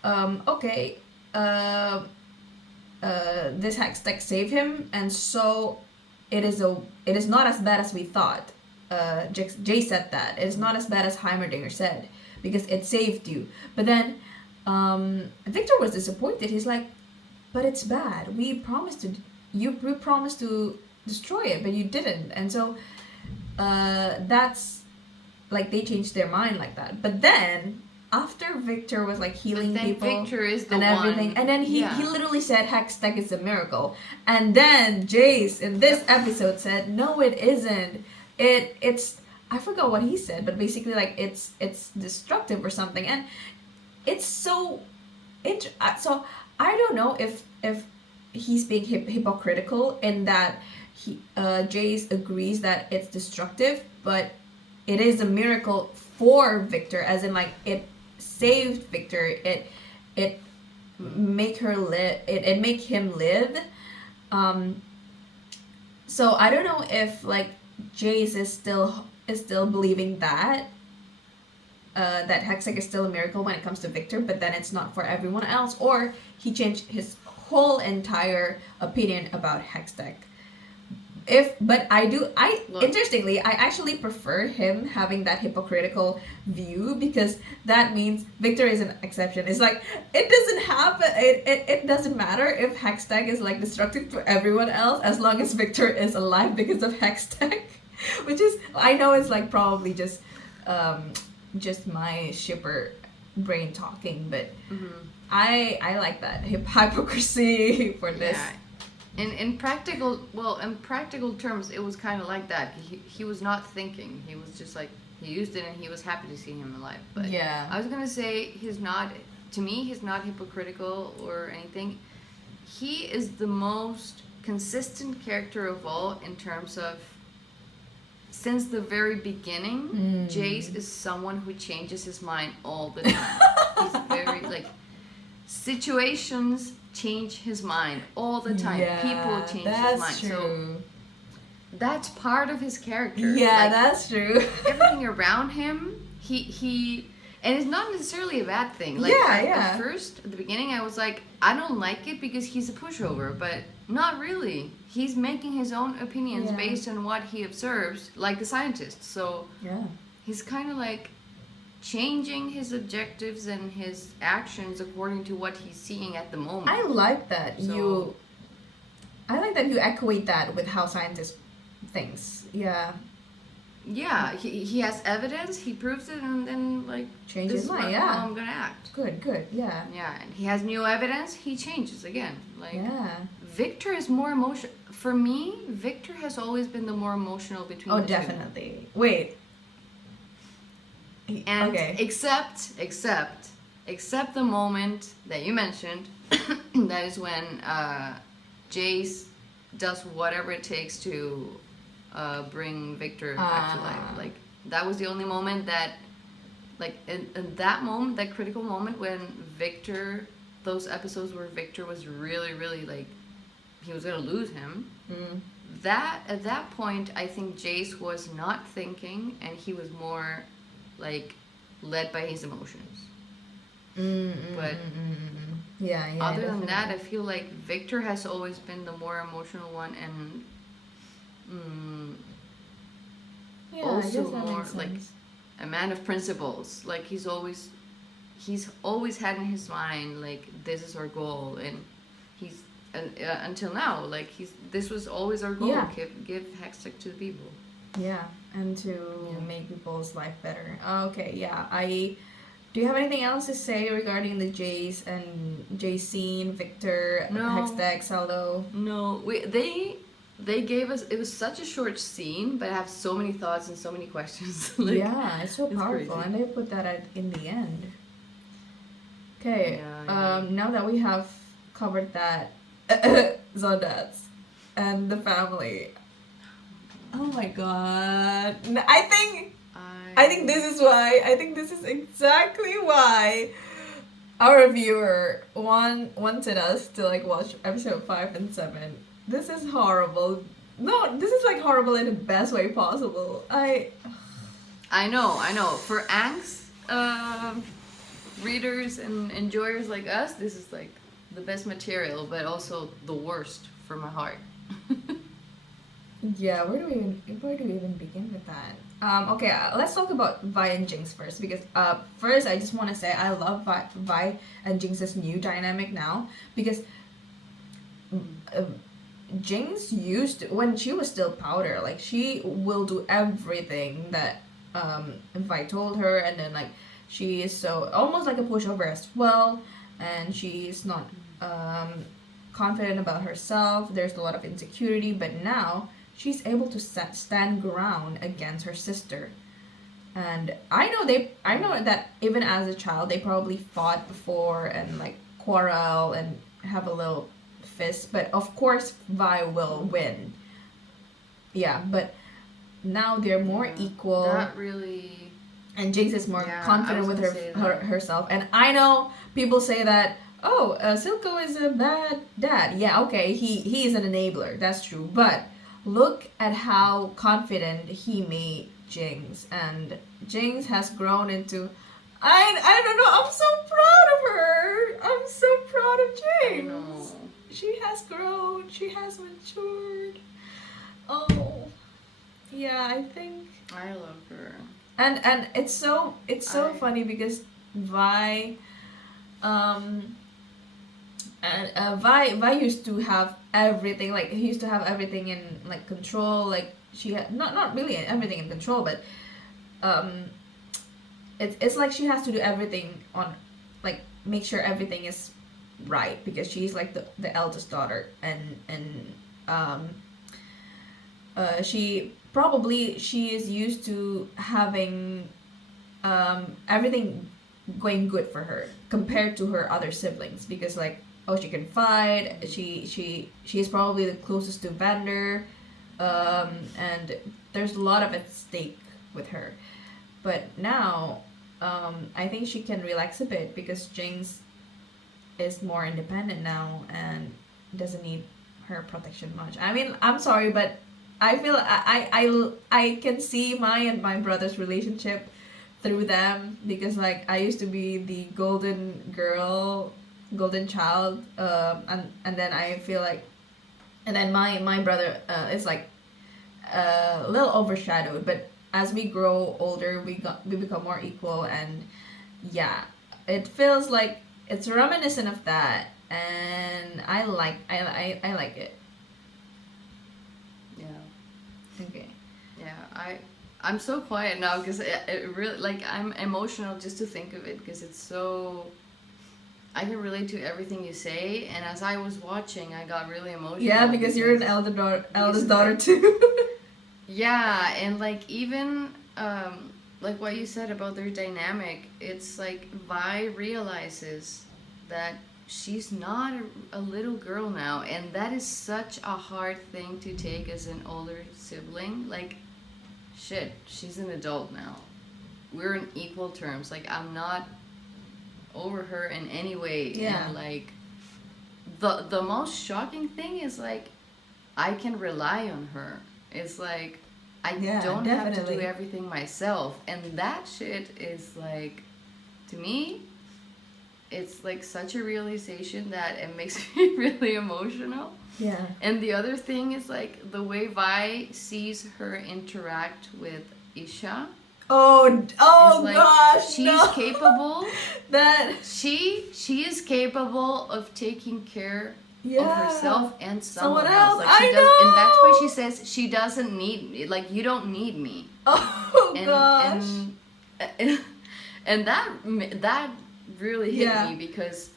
okay, this hextech saved him, and so it is not as bad as we thought. Jayce said that it is not as bad as Heimerdinger said, because it saved you. But then Viktor was disappointed. He's like, but it's bad. We promised to destroy it, but you didn't. And so that's like, they changed their mind like that. But then after Viktor was like healing people, Viktor is the and everything, one, and then he literally said hextech is a miracle, and then Jayce in this episode said no, it isn't. It's I forgot what he said, but basically like it's destructive or something, and it's so so I don't know if he's being hypocritical in that Jayce agrees that it's destructive, but it is a miracle for Viktor, as in like it saved Viktor, it make her live, it make him live. So I don't know if like Jayce is still believing that that hextech is still a miracle when it comes to Viktor, but then it's not for everyone else, or he changed his whole entire opinion about hextech. Interestingly, I actually prefer him having that hypocritical view, because that means Viktor is an exception. It's like, it doesn't happen, it doesn't matter if hextech is like destructive to everyone else, as long as Viktor is alive because of hextech. Which is, I know it's like probably just my shipper brain talking, but I like that hypocrisy for this. Yeah. In practical terms, it was kind of like that. He was not thinking. He was just like, he used it and he was happy to see him alive. But yeah, I was gonna say he's not hypocritical or anything. He is the most consistent character of all in terms of, since the very beginning, Jayce is someone who changes his mind all the time. He's very like, situations change his mind all the time. Yeah, people change his mind. True. So that's part of his character. Yeah, like, that's true. Everything around him, he and it's not necessarily a bad thing. Like at first, at the beginning, I was like, I don't like it because he's a pushover, but not really. He's making his own opinions based on what he observes, like the scientists. So he's kind of like changing his objectives and his actions according to what he's seeing at the moment. I like that you equate that with how scientists thinks. Yeah. Yeah, he has evidence, he proves it, and then like changes his mind. How I'm gonna act. Good. Yeah. Yeah, and he has new evidence, he changes again. Like Viktor is more emotional. For me, Viktor has always been the more emotional between the two. Definitely. Wait. And except the moment that you mentioned, that is when Jayce does whatever it takes to bring Viktor back to life. Like, that was the only moment that, like, in that moment, that critical moment when Viktor, those episodes where Viktor was really, really, like, he was gonna lose him. That, at that point, I think Jayce was not thinking, and he was more, like, led by his emotions. But other than that, I feel like Viktor has always been the more emotional one, and also more like a man of principles. Like he's always had in his mind like, this is our goal, and he's until now, like this was always our goal. Give hextech to the people. Yeah, and to make people's life better. Okay, yeah, I Do you have anything else to say regarding the Jayce and Jayce, Viktor, hextech, Salo? No, they gave us. It was such a short scene, but I have so many thoughts and so many questions. Like, yeah, it's so powerful, and they put that in the end. Okay, now that we have covered that, Zaundads and the family. Oh my god! I think this is why. I think this is exactly why our viewer wanted us to like watch episode 5 and 7. This is horrible. No, this is like horrible in the best way possible. I know. For angst readers and enjoyers like us, this is like the best material, but also the worst for my heart. Yeah, where do we even begin with that? Okay, let's talk about Vi and Jinx first, because first I just want to say I love Vi and Jinx's new dynamic now, because Jinx used to, when she was still powder, like she will do everything that Vi told her, and then like she is so almost like a pushover as well, and she's not confident about herself. There's a lot of insecurity, but now she's able to stand ground against her sister. And I know that even as a child they probably fought before and like quarrel and have a little fist, but of course Vi will win. Yeah, but now they're more equal. That really. And Jinx is more confident with herself. And I know people say that, oh, Silco is a bad dad. Yeah, okay, he is an enabler. That's true. But look at how confident he made Jinx. And Jinx has grown into... I don't know, I'm so proud of her. I'm so proud of Jinx. I know. She has grown. She has matured. Oh. Yeah, I think... I love her. And it's so funny because Vi Vi used to have everything, like he used to have everything in like control, like she had not really everything in control, but it's like she has to do everything on, like make sure everything is right because she's like the eldest daughter, and she is used to having everything going good for her compared to her other siblings, because like, oh, she can fight, she's probably the closest to Vander, and there's a lot of at stake with her. But now I think she can relax a bit because Jinx is more independent now and doesn't need her protection much. I mean, I'm sorry, but I feel I can see my brother's relationship through them, because like I used to be the golden child, and then I feel like, and then my brother is like a little overshadowed, but as we grow older we become more equal, and yeah, it feels like it's reminiscent of that, and I like it. Okay. Yeah, I'm so quiet now because it really, like, I'm emotional just to think of it, because it's so, I can relate to everything you say, and as I was watching I got really emotional. Yeah, because you're an eldest daughter too. Yeah, and like even like what you said about their dynamic, it's like Vi realizes that she's not a little girl now, and that is such a hard thing to take as an older sibling. Like, shit, she's an adult now, we're on equal terms, like I'm not over her in any way. Yeah. And like the most shocking thing is like I can rely on her. It's like I don't have to do everything myself, and that shit is like, to me, it's like such a realization that it makes me really emotional. Yeah. And the other thing is like the way Vi sees her interact with Isha. Oh like, gosh, she's capable. That she is capable of taking care of herself and someone else. Like she does, and that's why she says she doesn't need me. Like, you don't need me. Oh gosh. And that really hit Yeah. me because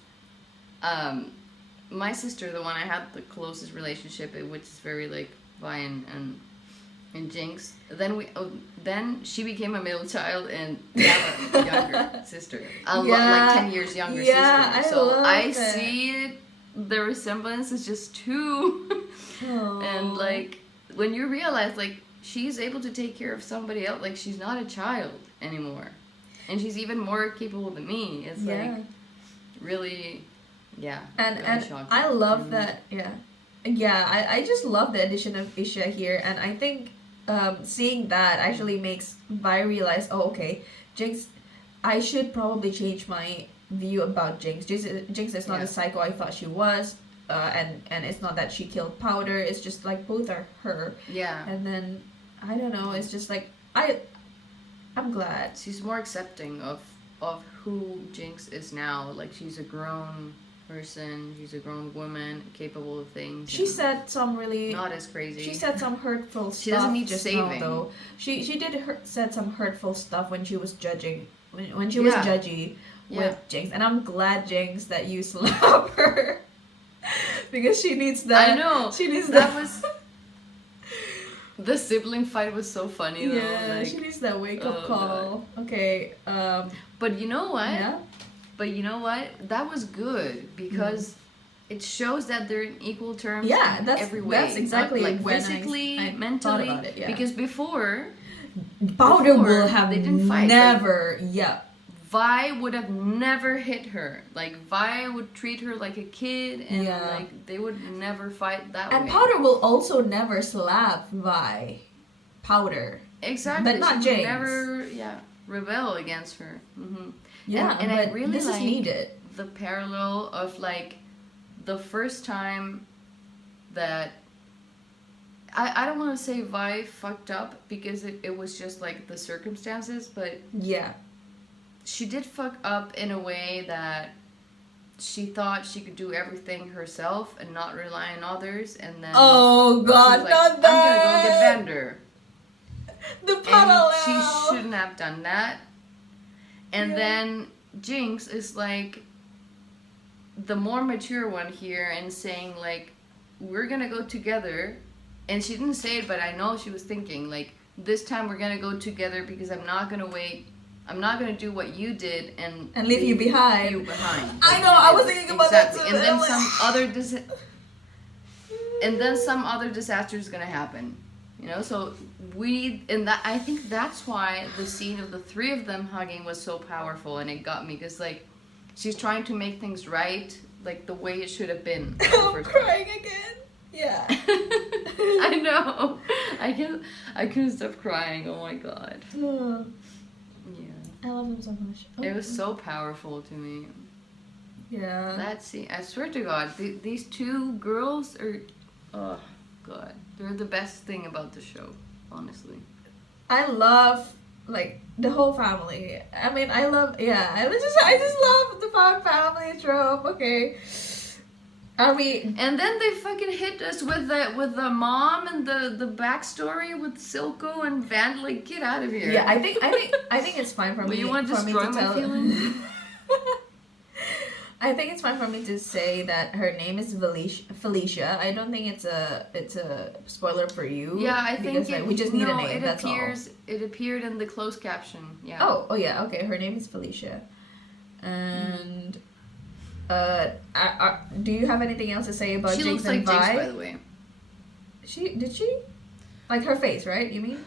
my sister, the one I had the closest relationship with, which is very like Vi and Jinx, then she became a middle child and we have a younger sister, like 10 years younger sister. So I see it, the resemblance is just too. And like when you realize like she's able to take care of somebody else, like she's not a child anymore, and she's even more capable than me. It's like really, and really shocking. I love that. I just love the addition of Isha here, and I think seeing that actually makes Vi realize, oh okay, Jinx, I should probably change my view about Jinx. Jinx is not the psycho I thought she was. And it's not that she killed Powder, it's just like both are her. Yeah. And then I don't know, it's just like I'm glad. She's more accepting of who Jinx is now. Like she's a grown person, she's a grown woman, capable of things. She said some really not as crazy. She said some hurtful stuff. She doesn't need your saving. Though. She did said some hurtful stuff when she was judging when she was judgy with Jinx. And I'm glad, Jinx, that you slap her. Because she needs that. I know. She needs that. Was the sibling fight was so funny though. Yeah, like, she needs that wake up call. God. Okay. But you know what? Yeah. But you know what? That was good because it shows that they're in equal terms. Yeah, in every way. That's exactly like when physically, I mentally. thought about it, Because before Powder will have they didn't fight. Never. Like, Vi would have never hit her. Like Vi would treat her like a kid, and like they would never fight that way. And Powder will also never slap Vi. Powder. Exactly. But not she Jinx. Never, rebel against her. Mm-hmm. Yeah, and I really this like is needed. The parallel of like the first time that I don't want to say Vi fucked up because it was just like the circumstances, but she did fuck up in a way that she thought she could do everything herself and not rely on others, and then oh god, like, not that. I'm gonna go get Vander. The parallel. And she shouldn't have done that. And then Jinx is like the more mature one here and saying like, we're gonna go together. And she didn't say it, but I know she was thinking like, this time we're gonna go together because I'm not gonna wait. I'm not gonna do what you did and leave you behind. I know. I was thinking about that too. And then some other disaster is gonna happen. You know, so I think that's why the scene of the three of them hugging was so powerful, and it got me because like she's trying to make things right, like the way it should have been. I'm crying again. Yeah. I know. I couldn't stop crying. Oh my god. I love him so much. It was so powerful to me. Yeah. That scene, I swear to God, these two girls are, oh god, they're the best thing about the show, honestly. I love like the whole family. I mean, I just love the found family trope. Okay. And then they fucking hit us with the mom and the backstory with Silco and Vander. Like, get out of here. Yeah, I think it's fine for me. You want to destroy my feelings? I think it's fine for me to say that her name is Felicia. I don't think it's a spoiler for you. Yeah, I think because, we just need a name. It appears. It appeared in the closed caption. Yeah. Oh yeah. Okay, her name is Felicia, and. Do you have anything else to say about Jinx looks like and Vi? Jinx, by the way. She? Like her face, right? You mean?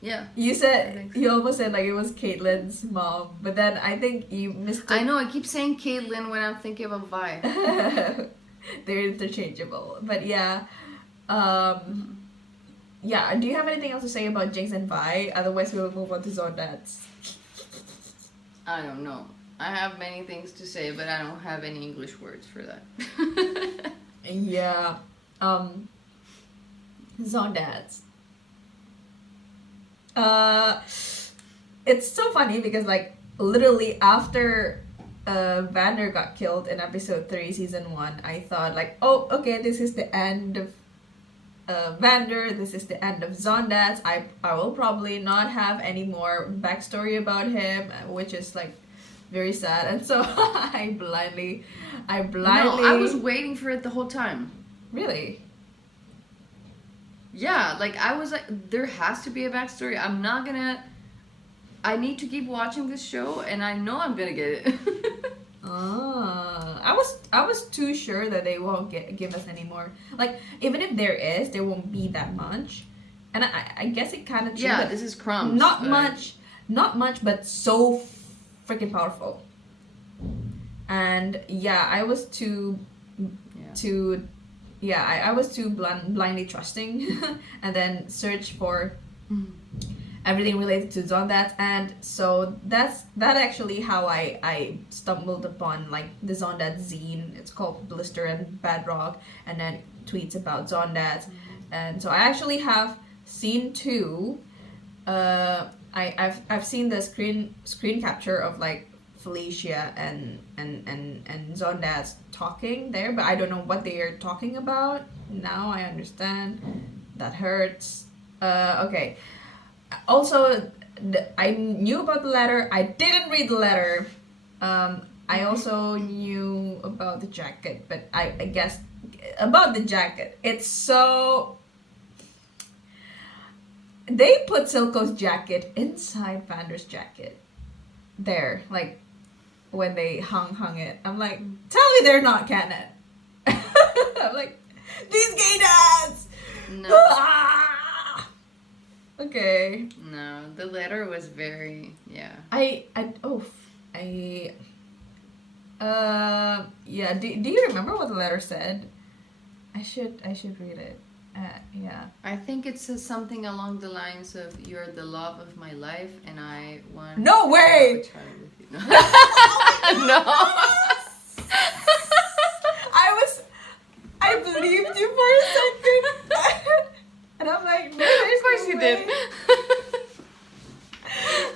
Yeah. You almost said like it was Caitlyn's mom, but then I think you missed. I know. I keep saying Caitlyn when I'm thinking about Vi. They're interchangeable, but yeah. Yeah. Do you have anything else to say about Jinx and Vi? Otherwise, we will move on to Zaundads. I don't know. I have many things to say, but I don't have any English words for that. Yeah. Zaundads. It's so funny because like literally after Vander got killed in episode 3 season 1, I thought like, oh okay, this is the end of Vander. This is the end of Zaundads. I will probably not have any more backstory about him, which is like very sad. And so I blindly. No, I was waiting for it the whole time. Really? Yeah, like I was like, there has to be a backstory. I need to keep watching this show, and I know I'm gonna get it. I was too sure that they won't give us any more. Like, even if there is, there won't be that much. And I guess it kind of true. Yeah, this is crumbs. Not much, but so freaking powerful. And yeah, I was too blindly trusting, and then search for everything related to Zaundads. And so that actually how I stumbled upon like the Zaundads zine. It's called Blister and Bedrock, and then tweets about Zaundads. And so I actually have seen 2. I've seen the screen capture of like Felicia and Zaundads talking there, but I don't know what they are talking about. Now I understand. That hurts. Okay. Also, I knew about the letter. I didn't read the letter. I also knew about the jacket, but I guess about the jacket. It's so... They put Silco's jacket inside Vander's jacket. There, like, when they hung it. I'm like, tell me they're not canon. I'm like, these gay dads! No. Ah! Okay. No, the letter was very, yeah. Yeah, do you remember what the letter said? I should read it. Yeah. I think it says something along the lines of, "You're the love of my life, and I want." No way! No. I believed you for a second, and I'm like, no, of course you did.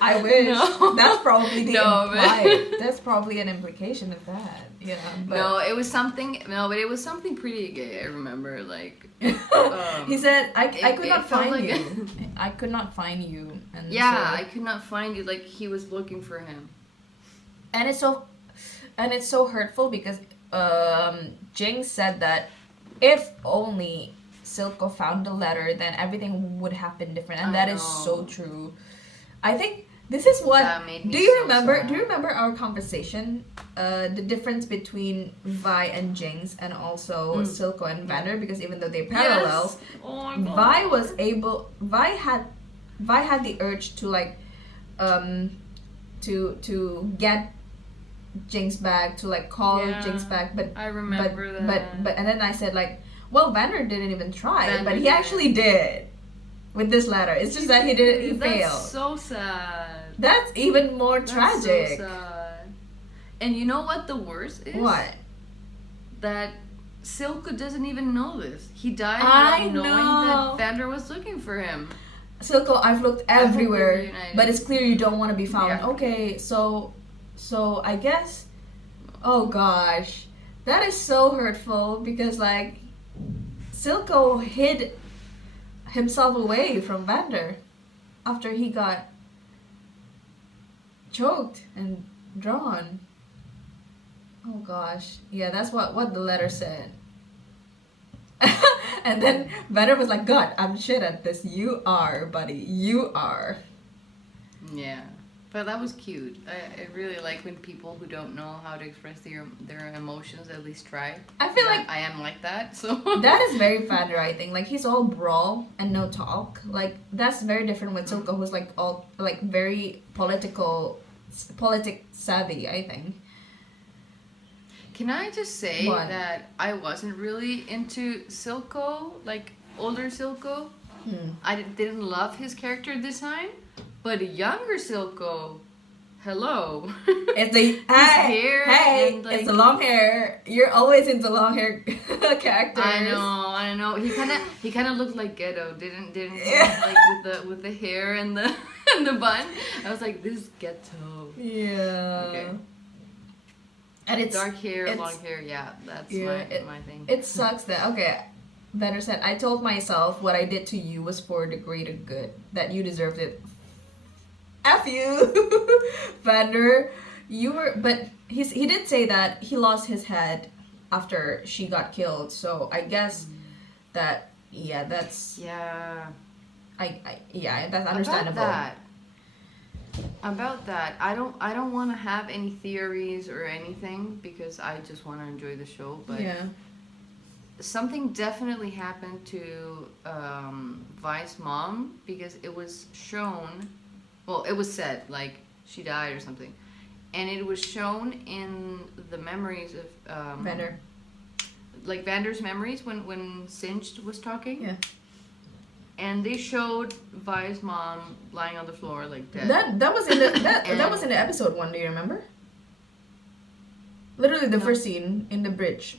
I wish. No. That's probably the implied. That's probably an implication of that. Yeah. But No, it was something. No, but it was something pretty gay. I remember, like. He said, "I could not find like you. I could not find you." And yeah, so, I could not find you. Like he was looking for him. and it's so hurtful because Jinx said that if only Silco found the letter, then everything would have been different, and that is so true. I think this is what. That made me Do you so remember? sad. Do you remember our conversation? The difference between Vi and Jinx, and also Silco and Vander, because even though they're parallels, Yes. Oh my God. Vi had the urge to like, to get Jinx back, to like call Jinx back, but I remember that. But and then I said like, well, Vander didn't even try, Vander but he did. actually did with this letter. It's just that he didn't. He That's failed. so sad. That's even more tragic. That's so sad. And you know what the worst is? What? That Silco doesn't even know this. He died I without knowing know. that Vander was looking for him. Silco, I've looked everywhere, reunited. but it's clear you don't want to be found. Yeah. Okay, so I guess, oh gosh, that is so hurtful because like, Silco hid himself away from Vander after he got choked and drawn. Oh gosh, yeah, that's what the letter said. And then Vander was like, "God, I'm shit at this. You are, buddy. You are." Yeah. But that was cute. I really like when people who don't know how to express their emotions at least try. I feel like I am like that, so that is very Vander, I think. Like, he's all brawl and no talk. Like, that's very different with Silco, who's like all like very politic savvy, I think. Can I just say What? that I wasn't really into Silco, like older Silco. I didn't love his character design, but younger Silco, hello. It's the hair and, like- it's the long hair. You're always into long hair characters. I know. He kind of looked like Ghetto, didn't he? Like with the hair and the and the bun. I was like, this is Ghetto. Yeah. Okay. And it's Dark hair, it's- long hair. Yeah, that's Yeah, my thing. It sucks that Vander said, I told myself what I did to you was for the greater good, that you deserved it. F you, Vander. You were, but he did say that he lost his head after she got killed. So I guess that that's Yeah. that's understandable. About that, I don't want to have any theories or anything because I just want to enjoy the show. But something definitely happened to Vi's mom because it was shown. Well, it was said like she died or something, and it was shown in the memories of Vander. Like Vander's memories when Singed was talking. Yeah. And they showed Vi's mom lying on the floor like dead. That was in the that was in the episode 1. Do you remember? Literally the first scene in the bridge.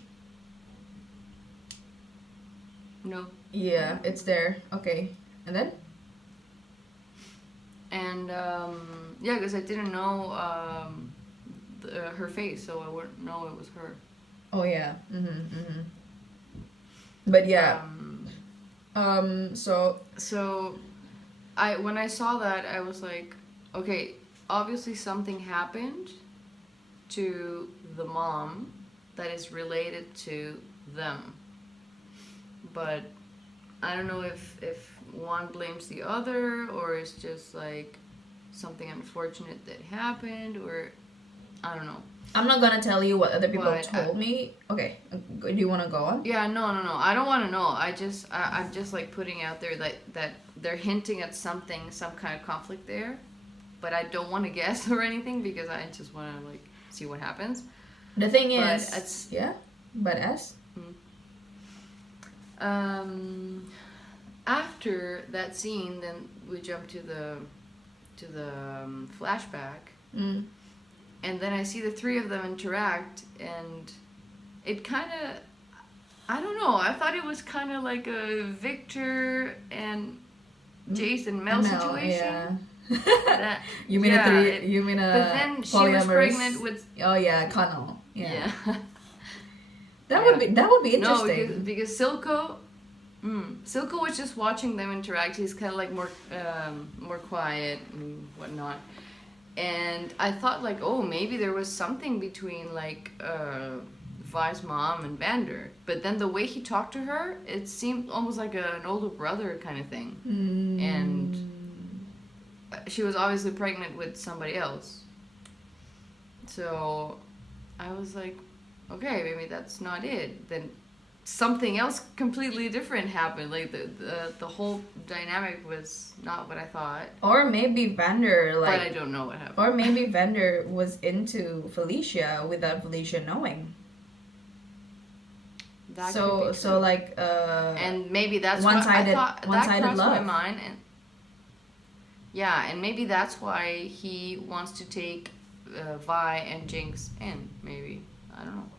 No. Yeah, it's there. Okay, and then. And yeah, because I didn't know her face, so I wouldn't know it was her. Oh yeah. But yeah. So when I saw that, I was like, okay, obviously something happened to the mom that is related to them. But I don't know if one blames the other or it's just like something unfortunate that happened or I don't know. I'm not gonna tell you what other people told me. Okay, do you want to go on? Yeah, no. I don't want to know. I'm just like putting out there that they're hinting at something, some kind of conflict there, but I don't want to guess or anything because I just want to like see what happens. The thing is, after that scene, then we jump to the flashback. And then I see the three of them interact, and it kind of, I don't know, I thought it was kind of like a Viktor and Jayce and Mel situation. Yeah. You mean a but then she was pregnant with... Oh yeah, Connell. Yeah. That would be interesting. No, because Silco was just watching them interact. He's kind of like more quiet and whatnot. And I thought like, oh, maybe there was something between like Vi's mom and Vander. But then the way he talked to her, it seemed almost like an older brother kind of thing. And she was obviously pregnant with somebody else. So I was like, okay, maybe that's not it. Then something else completely different happened. Like the whole dynamic was not what I thought. Or maybe Vander but I don't know what happened. Or maybe Vander was into Felicia without Felicia knowing. That so like and maybe that's one-sided why I thought one-sided that crossed love. my mind and maybe that's why he wants to take Vi and Jinx in. Maybe I don't know.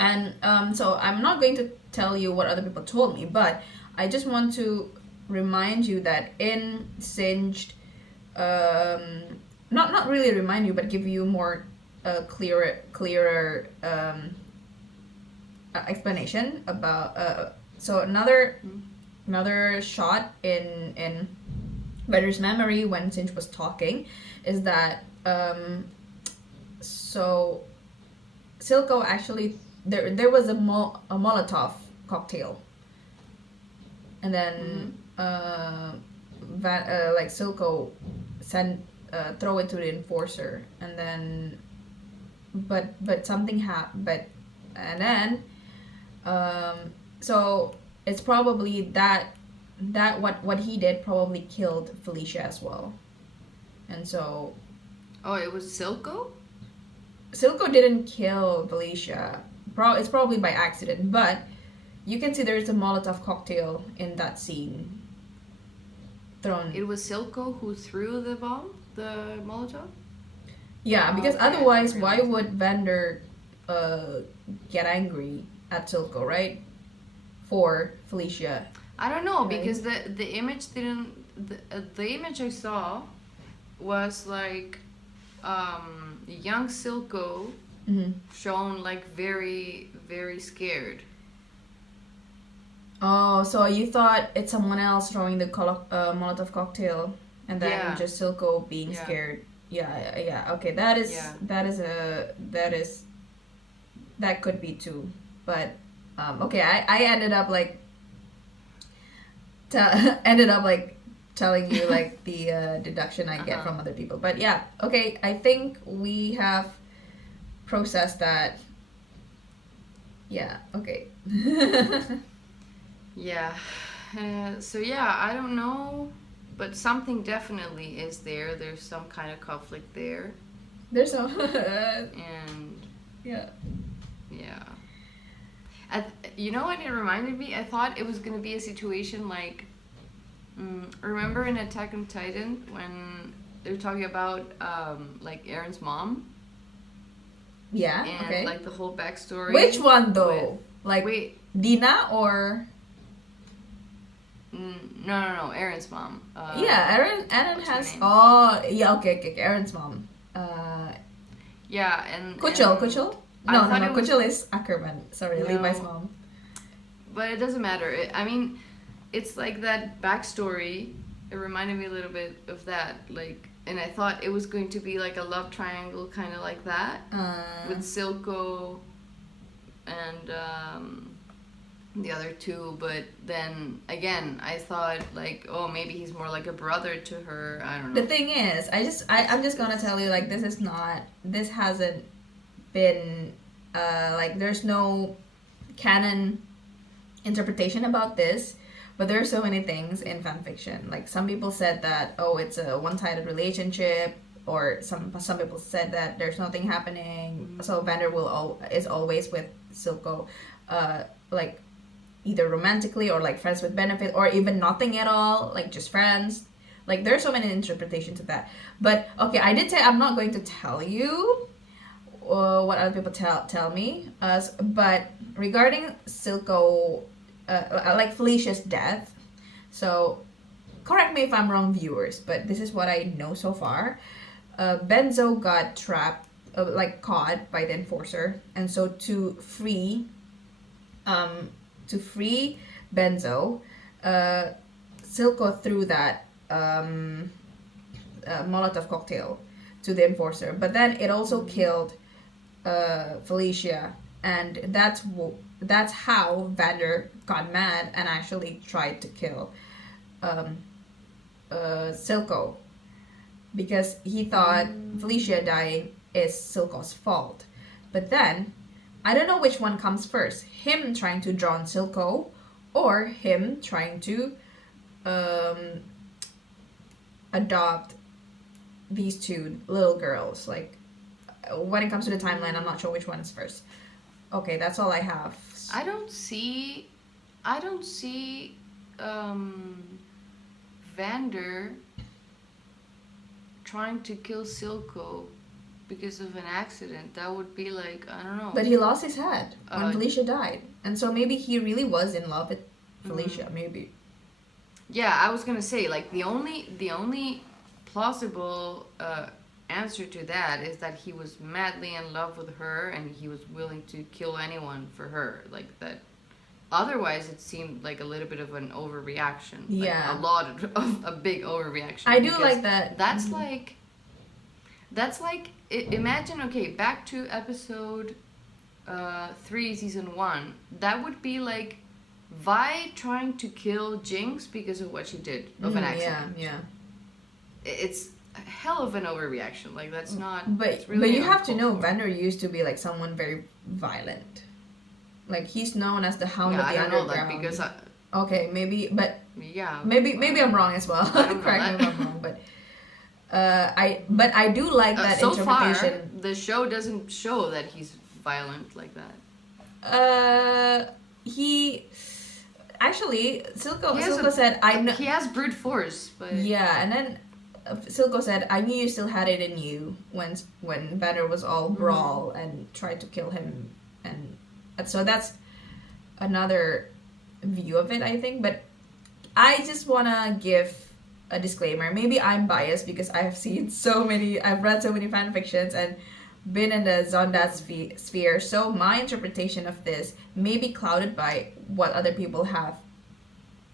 And so I'm not going to tell you what other people told me, but I just want to remind you that in Singed, not really remind you, but give you more clearer explanation about. So another shot in Vander's memory when Singed was talking is that so Silco actually. There was a Molotov cocktail, and then like Silco throw it to the enforcer, and then but something happened. And then so it's probably that what he did probably killed Felicia as well, and so. Oh, it was Silco? Silco didn't kill Felicia. It's probably by accident, but you can see there's a Molotov cocktail in that scene. Thrown. It was Silco who threw the bomb, the Molotov? Yeah, because otherwise, why would Vander get angry at Silco, right? For Felicia. I don't know, right? Because the image didn't. The image I saw was like young Silco. Shown like very, very scared. Oh, so you thought it's someone else throwing the Molotov cocktail, and then Yeah. just Silco being Yeah. scared. Yeah. Okay, that is Yeah. that could be too, but okay, I ended up like ended up like telling you like the deduction I get from other people. But yeah, okay, I think we have processed that. Yeah, okay. Yeah. So yeah, I don't know, but something definitely is there. There's some kind of conflict there, There's some and yeah. yeah. You know what it reminded me? I thought it was gonna be a situation like, remember in Attack on Titan when they're talking about like Aaron's mom Yeah, and okay. like the whole backstory. Which one though? Like wait, Dina or no, Aaron's mom. yeah, Aaron what's her has name? oh yeah, okay, Aaron's mom. Yeah, and Kuchel? I No, thought it was- Kuchel is Ackerman. Sorry, No. Levi's mom. But it doesn't matter. I mean, it's like that backstory. It reminded me a little bit of that. Like, and I thought it was going to be like a love triangle, kind of like that, with Silco and the other two. But then again, I thought like, oh, maybe he's more like a brother to her. I don't know. The thing is, I'm just gonna tell you like this hasn't been like there's no canon interpretation about this, but there are so many things in fanfiction. Like some people said that it's a one-sided relationship, or some people said that there's nothing happening. So Vander is always with Silco, like either romantically or like friends with benefit, or even nothing at all, like just friends. Like there's so many interpretations of that. But okay, I did say I'm not going to tell you what other people tell me. But regarding Silco, like Felicia's death, so correct me if I'm wrong, viewers, but this is what I know so far. Benzo got trapped, like caught by the enforcer, and so to free Benzo, Silco threw that Molotov cocktail to the enforcer, but then it also killed Felicia, and that's how Vander got mad and actually tried to kill Silco, because he thought Felicia dying is Silco's fault. But then I don't know which one comes first, him trying to drown Silco or him trying to adopt these two little girls. Like when it comes to the timeline, I'm not sure which one is first. Okay, that's all I have. I don't see Vander trying to kill Silco because of an accident. That would be like, I don't know. But he lost his head when Felicia died, and so maybe he really was in love with Felicia. Maybe. Yeah, I was gonna say like the only plausible answer to that is that he was madly in love with her and he was willing to kill anyone for her, like that. Otherwise, it seemed like a little bit of an overreaction. Like Yeah, a lot of a big overreaction. I do like that. That's like imagine, okay, back to episode 3, season 1. That would be like Vi trying to kill Jinx because of what she did of an accident. Yeah. It's a hell of an overreaction. Like that's not. But it's really you have to know, uncalled for. Vander used to be like someone very violent. Like he's known as the Hound Yeah, of I the don't know Underground. that because okay, maybe, but yeah, maybe I'm wrong as well. I don't know Correct me that. if I'm wrong, but I do like that so far, interpretation. the show doesn't show that he's violent like that. He actually Silco He has said I know he has brute force, but yeah, and then Silco said I knew you still had it in you when Vander was all brawl and tried to kill him, and so that's another view of it, I think. But I just wanna give a disclaimer. Maybe I'm biased because I've read so many fan fictions and been in the Zaundads sphere, so my interpretation of this may be clouded by what other people have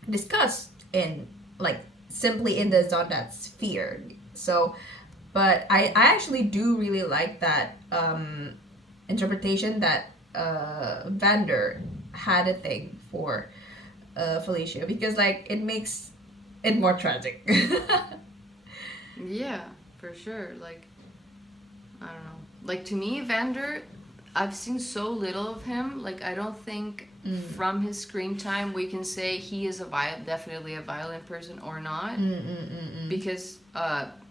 discussed in like simply in the Zaundads sphere. So, but I actually do really like that interpretation that Vander had a thing for Felicia, because like it makes it more tragic. Yeah, for sure. Like, I don't know. Like, to me, Vander, I've seen so little of him. Like, I don't think from his screen time we can say he is definitely a violent person or not. Because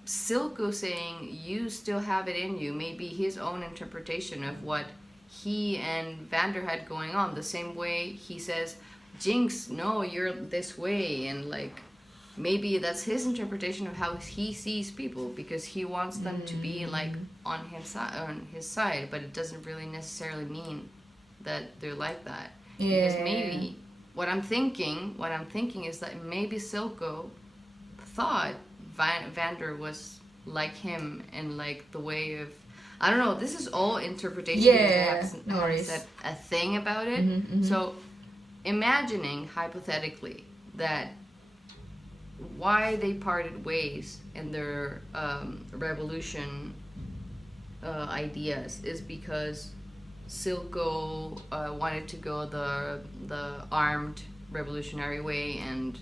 Silco saying you still have it in you may be his own interpretation of what he and Vander had going on. The same way he says, Jinx, no, you're this way. And, like, maybe that's his interpretation of how he sees people, because he wants them to be like on his side, but it doesn't really necessarily mean that they're like that. Yeah. Because maybe what I'm thinking is that maybe Silco thought Vander was like him and like the way of, I don't know. This is all interpretation. Yeah, because I no haven't worries. said a thing about it. So, imagining hypothetically that why they parted ways in their revolution ideas is because Silco wanted to go the armed revolutionary way, and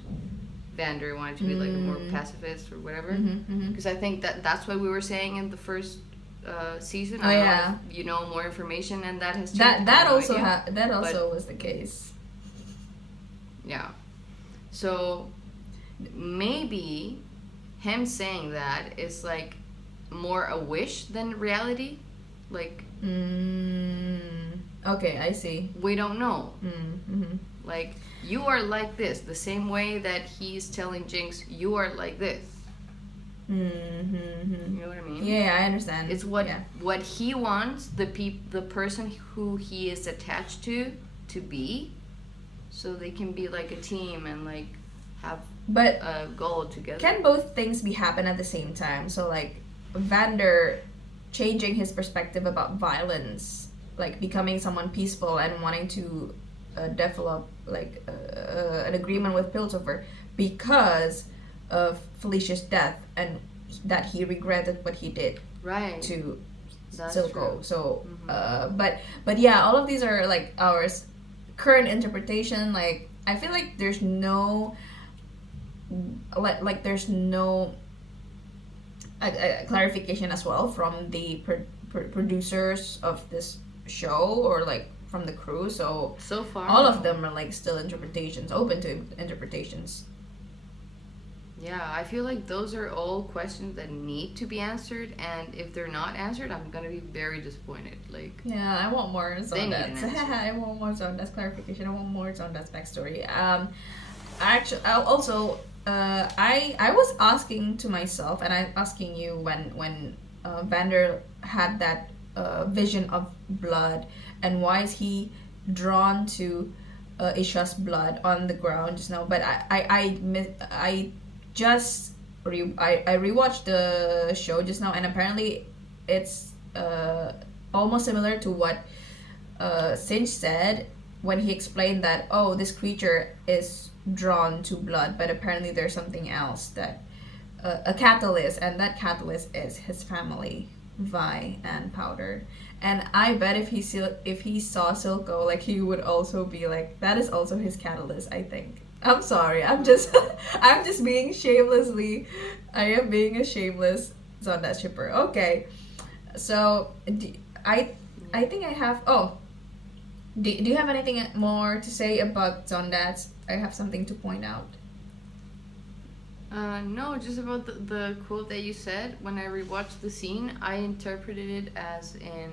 Vander wanted to be like a more pacifist or whatever. Because I think that's what we were saying in the first season. I don't know if you know more information, and that has changed. That also was the case. Yeah. So maybe him saying that is like more a wish than reality. Like, okay, I see. We don't know. Like, you are like this, the same way that he's telling Jinx, you are like this. You know what I mean? Yeah, I understand. It's what he wants the person who he is attached to be, so they can be like a team and like have a goal together. Can both things be happen at the same time? So like Vander changing his perspective about violence, like becoming someone peaceful and wanting to develop like an agreement with Piltover because of Felicia's death, and that he regretted what he did to Silco. So but yeah, all of these are like our current interpretation. Like I feel like there's no there's no clarification as well from the producers of this show, or like from the crew. So far all of them are like still interpretations, open to interpretations. Yeah, I feel like those are all questions that need to be answered, and if they're not answered, I'm gonna be very disappointed. Like, yeah, I want more Zaundads. I want more Zaundads clarification. I want more Zaundads backstory. Actually, I was asking to myself, and I'm asking you when Vander had that vision of blood, and why is he drawn to Isha's blood on the ground just now? But I rewatched the show just now, and apparently it's almost similar to what Sinch said when he explained that, oh, this creature is drawn to blood, but apparently there's something else, that a catalyst, and that catalyst is his family, Vi and Powder. And I bet if he saw Silco, like, he would also be like, that is also his catalyst, I think. I'm sorry, I'm just being shamelessly, I am being a shameless Zaundads shipper. Okay, so I think I have, do you have anything more to say about Zaundads? I have something to point out. No, just about the quote that you said. When I rewatched the scene, I interpreted it as in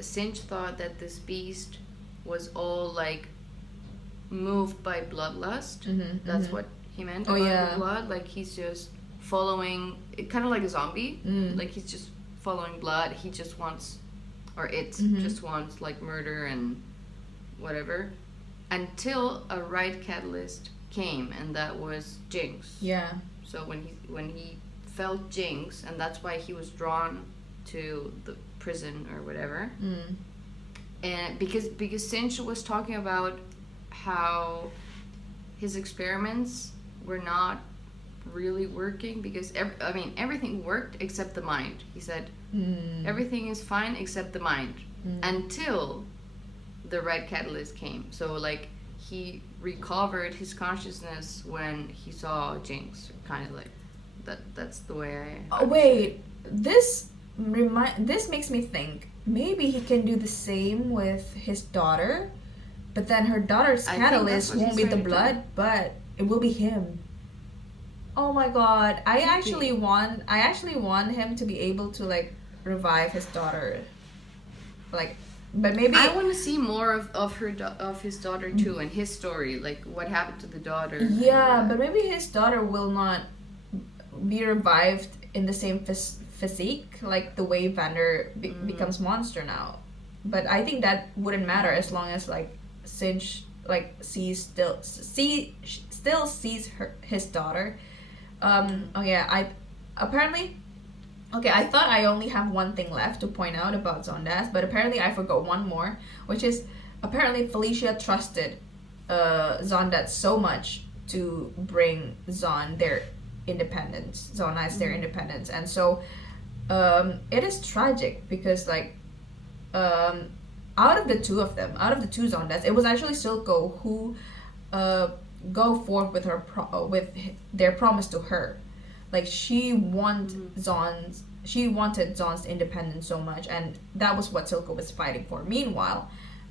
Sinch thought that this beast was all like moved by bloodlust. That's what he meant about the blood. Like, he's just following it, kind of like a zombie. Like, he's just following blood. He just wants, or it just wants like murder and whatever, until a right catalyst came, and that was Jinx. Yeah. So when he felt Jinx, and that's why he was drawn to the prison or whatever. and because Sinch was talking about how his experiments were not really working because everything worked except the mind. He said everything is fine except the mind until the red catalyst came. So like he recovered his consciousness when he saw Jinx, kind of like that. That's the way I wait, this makes me think maybe he can do the same with his daughter, but then her daughter's catalyst won't be the blood, but it will be him. Oh my god, I actually want him to be able to like revive his daughter, like, but maybe I want to see more of his daughter too, and his story, like what happened to the daughter. Yeah, but maybe his daughter will not be revived in the same physique like the way Vander becomes monster now. But I think that wouldn't matter as long as like Sinch like still sees his daughter. I thought I only have one thing left to point out about Zaundads, but apparently I forgot one more, which is apparently Felicia trusted Zaundads so much to bring Zaundads their independence, and so it is tragic because like out of the two Zaundads, it was actually Silco who go forth with with their promise to her. Like she wanted Zaun's independence so much, and that was what Silco was fighting for. Meanwhile,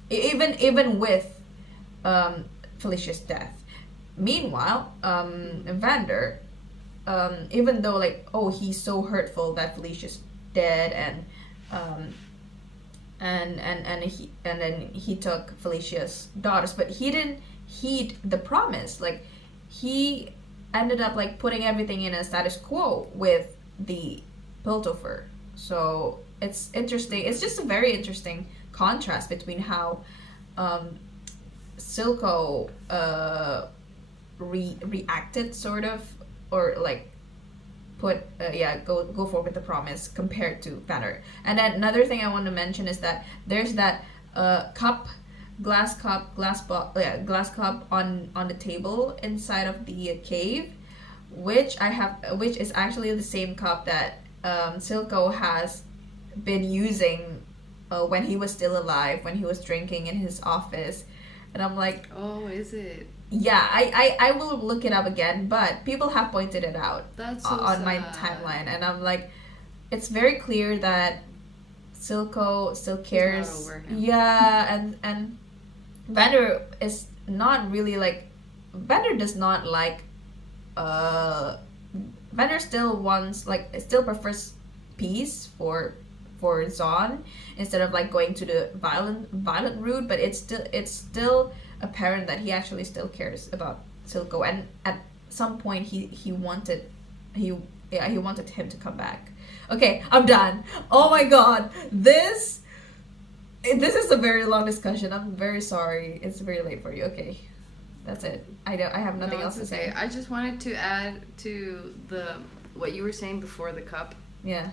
even with Felicia's death, Vander, even though like he's so hurtful that Felicia's dead, and then he took Felicia's daughters, but he didn't heed the promise. Like he ended up like putting everything in a status quo with the Piltover. So it's interesting. It's just a very interesting contrast between how Silco reacted sort of, or like go forward with the promise compared to Vander. And then another thing I want to mention is that there's that glass cup on the table inside of the cave, which is actually the same cup that Silco has been using when he was still alive, when he was drinking in his office. And I'm like, oh, is it? Yeah, I will look it up again, but people have pointed it out on my timeline, and I'm like, it's very clear that Silco still cares. He's not over him. Yeah, and Vander is not really like, Vander does not like, Vander still prefers peace for Zaun instead of like going to the violent route, but it's still apparent that he actually still cares about Silco, and at some point he wanted him to come back. Okay, I'm done. Oh my god, this is a very long discussion. I'm very sorry. It's very late for you. Okay, that's it. I have nothing else to say. I just wanted to add to what you were saying before the cup. Yeah.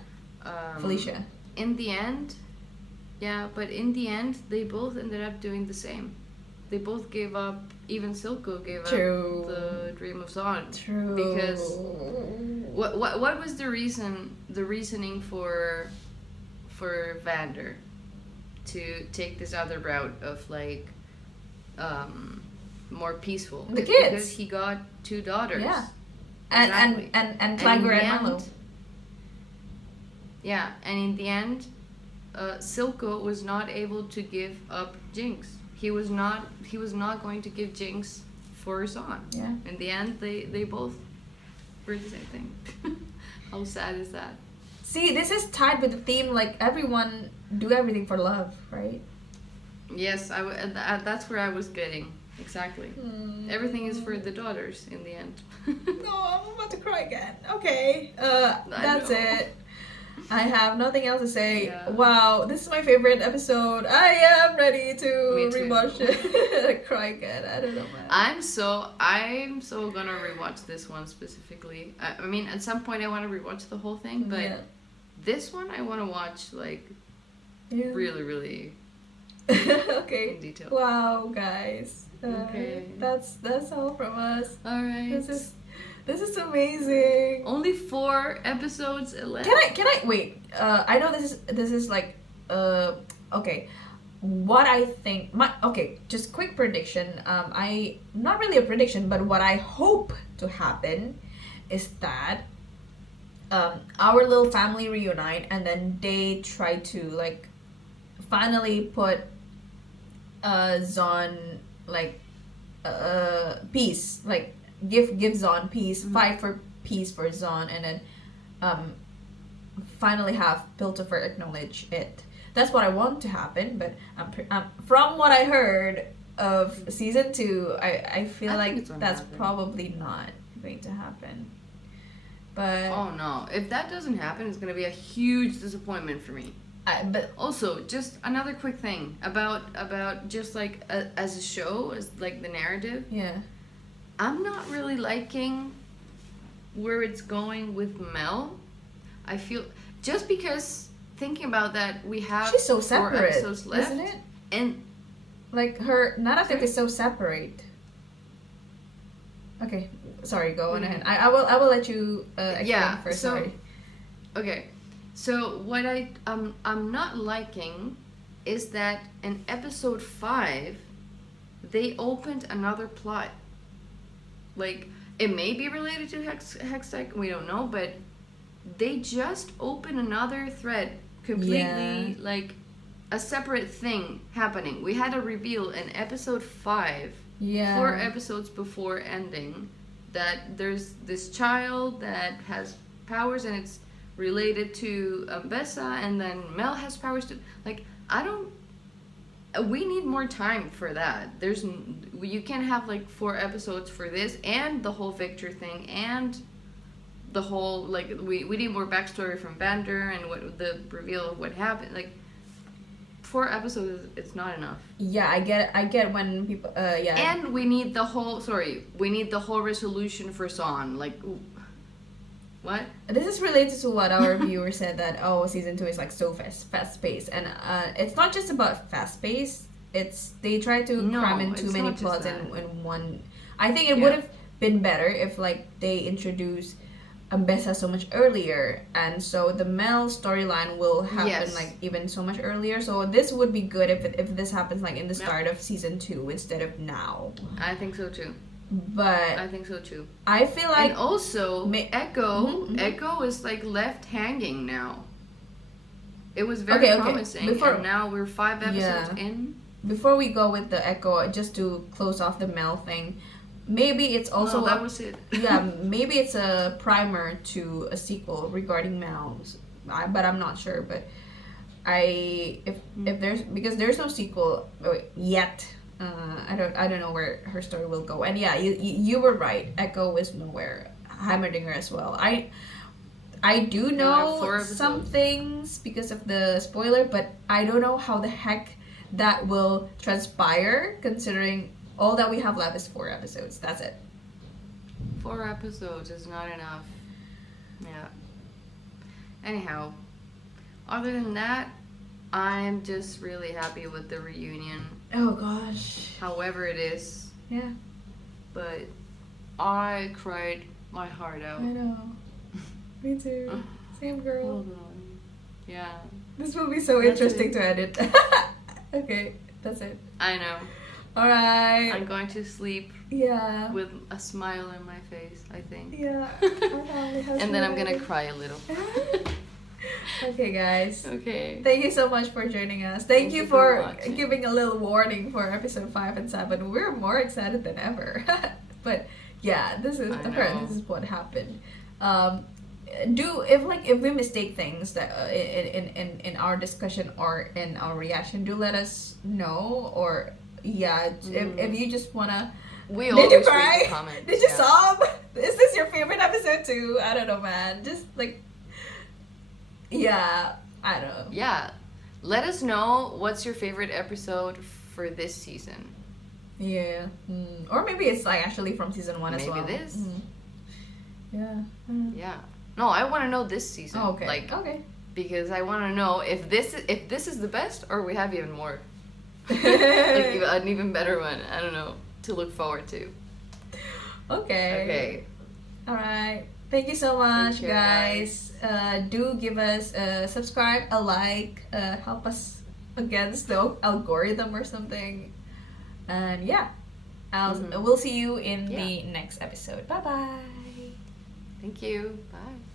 Felicia. In the end, they both ended up doing the same. They both gave up. Even Silco gave up the dream of Zaun. True. Because what was the reasoning for Vander to take this other route of like more peaceful? The kids. Because he got 2 daughters. Yeah. Exactly. And Tiger and Malo. Yeah, and in the end, Silco was not able to give up Jinx. He was not going to give Jinx for Zaun. Yeah. In the end, they both were the same thing. How sad is that? See, this is tied with the theme like everyone do everything for love, right? Yes, that's where I was getting. Exactly. Everything is for the daughters in the end. No, I'm about to cry again. Okay, that's it. I have nothing else to say. Yeah. Wow, this is my favorite episode. I am ready to rewatch it. Cry again. I don't know, man. I'm so gonna rewatch this one specifically. I mean, at some point I want to rewatch the whole thing, but this one I want to watch like really, really Okay. In detail. Wow, guys. Okay. That's all from us. All right. This is amazing. Only 4 episodes left. Can I wait? I know this is like okay. What I think just quick prediction. I not really a prediction, but what I hope to happen is that our little family reunite, and then they try to like finally put Zaun like peace, like give Zaun peace, fight for peace for Zaun, and then finally have Piltover acknowledge it. That's what I want to happen, but from what I heard of season 2, I feel like that's probably not going to happen. But oh no, if that doesn't happen, it's gonna be a huge disappointment for me. But also, just another quick thing about just like as a show, as like the narrative. Yeah. I'm not really liking where it's going with Mel. I feel just because thinking about that, we have she's so 4 separate, episodes left, isn't it? And like her narrative is so separate. Okay, sorry. Go on ahead. I will let you explain first. So, sorry. Okay. So what I'm not liking is that in episode 5 they opened another plot. Like it may be related to hextech, we don't know, but they just opened another thread completely, like a separate thing happening. We had a reveal in episode 5, 4 episodes before ending, that there's this child that has powers and it's related to Bessa, and then Mel has powers too. Like, we need more time for that. You can't have like 4 episodes for this and the whole Viktor thing and the whole, like, we need more backstory from Vander and what the reveal of what happened. Like, 4 episodes, it's not enough. Yeah, I get when people and we need the whole resolution for Zaun. Like, what? This is related to what our viewer said, that season 2 is like so fast paced, and it's not just about fast paced. It's they try to cram in too many plots in one. I think it would have been better if like they introduced Bessa so much earlier, and so the Mel storyline will happen like even so much earlier. So this would be good if this happens like in the start of season 2 instead of now. I think so too. But I think so too. I feel like, and also Echo is like left hanging now. It was very promising, and now we're 5 episodes in. Before we go with the Echo, just to close off the Mel thing, maybe it's also that was it. Maybe it's a primer to a sequel regarding Mel, but I'm not sure. But if there's no sequel yet. I don't know where her story will go. And you were right. Echo is nowhere. Heimerdinger as well. I do know some things because of the spoiler, but I don't know how the heck that will transpire, considering all that we have left is 4 episodes. That's it. 4 episodes is not enough. Yeah. Anyhow, other than that, I'm just really happy with the reunion. Oh gosh. However it is. Yeah. But I cried my heart out. I know. Me too. Same girl. Hold on. Yeah. This will be so interesting to edit. Okay, that's it. I know. Alright. I'm going to sleep. Yeah. With a smile on my face, I think. Yeah. And then I'm gonna cry a little. Okay, guys. Okay. Thank you so much for joining us. Thank you for giving a little warning for episode 5 and 7. We're more excited than ever. But yeah, this is what happened. If we mistake things that in our discussion or in our reaction, do let us know. Or if you just wanna. We always did you cry? read the comments. Did you sob? Is this your favorite episode too? I don't know, man. Just like. Yeah, I don't know. Yeah. Let us know what's your favorite episode for this season. Yeah. Or maybe it's like actually from season 1 as well. Maybe this. Yeah. Yeah. No, I want to know this season. Oh, okay. Like, okay. Because I want to know if this is the best or we have even more. Like an even better one. I don't know, to look forward to. Okay. All right. Thank you so much, guys. Do give us a subscribe, a like, help us against the algorithm or something. And yeah, we'll see you in the next episode. Bye bye. Thank you. Bye.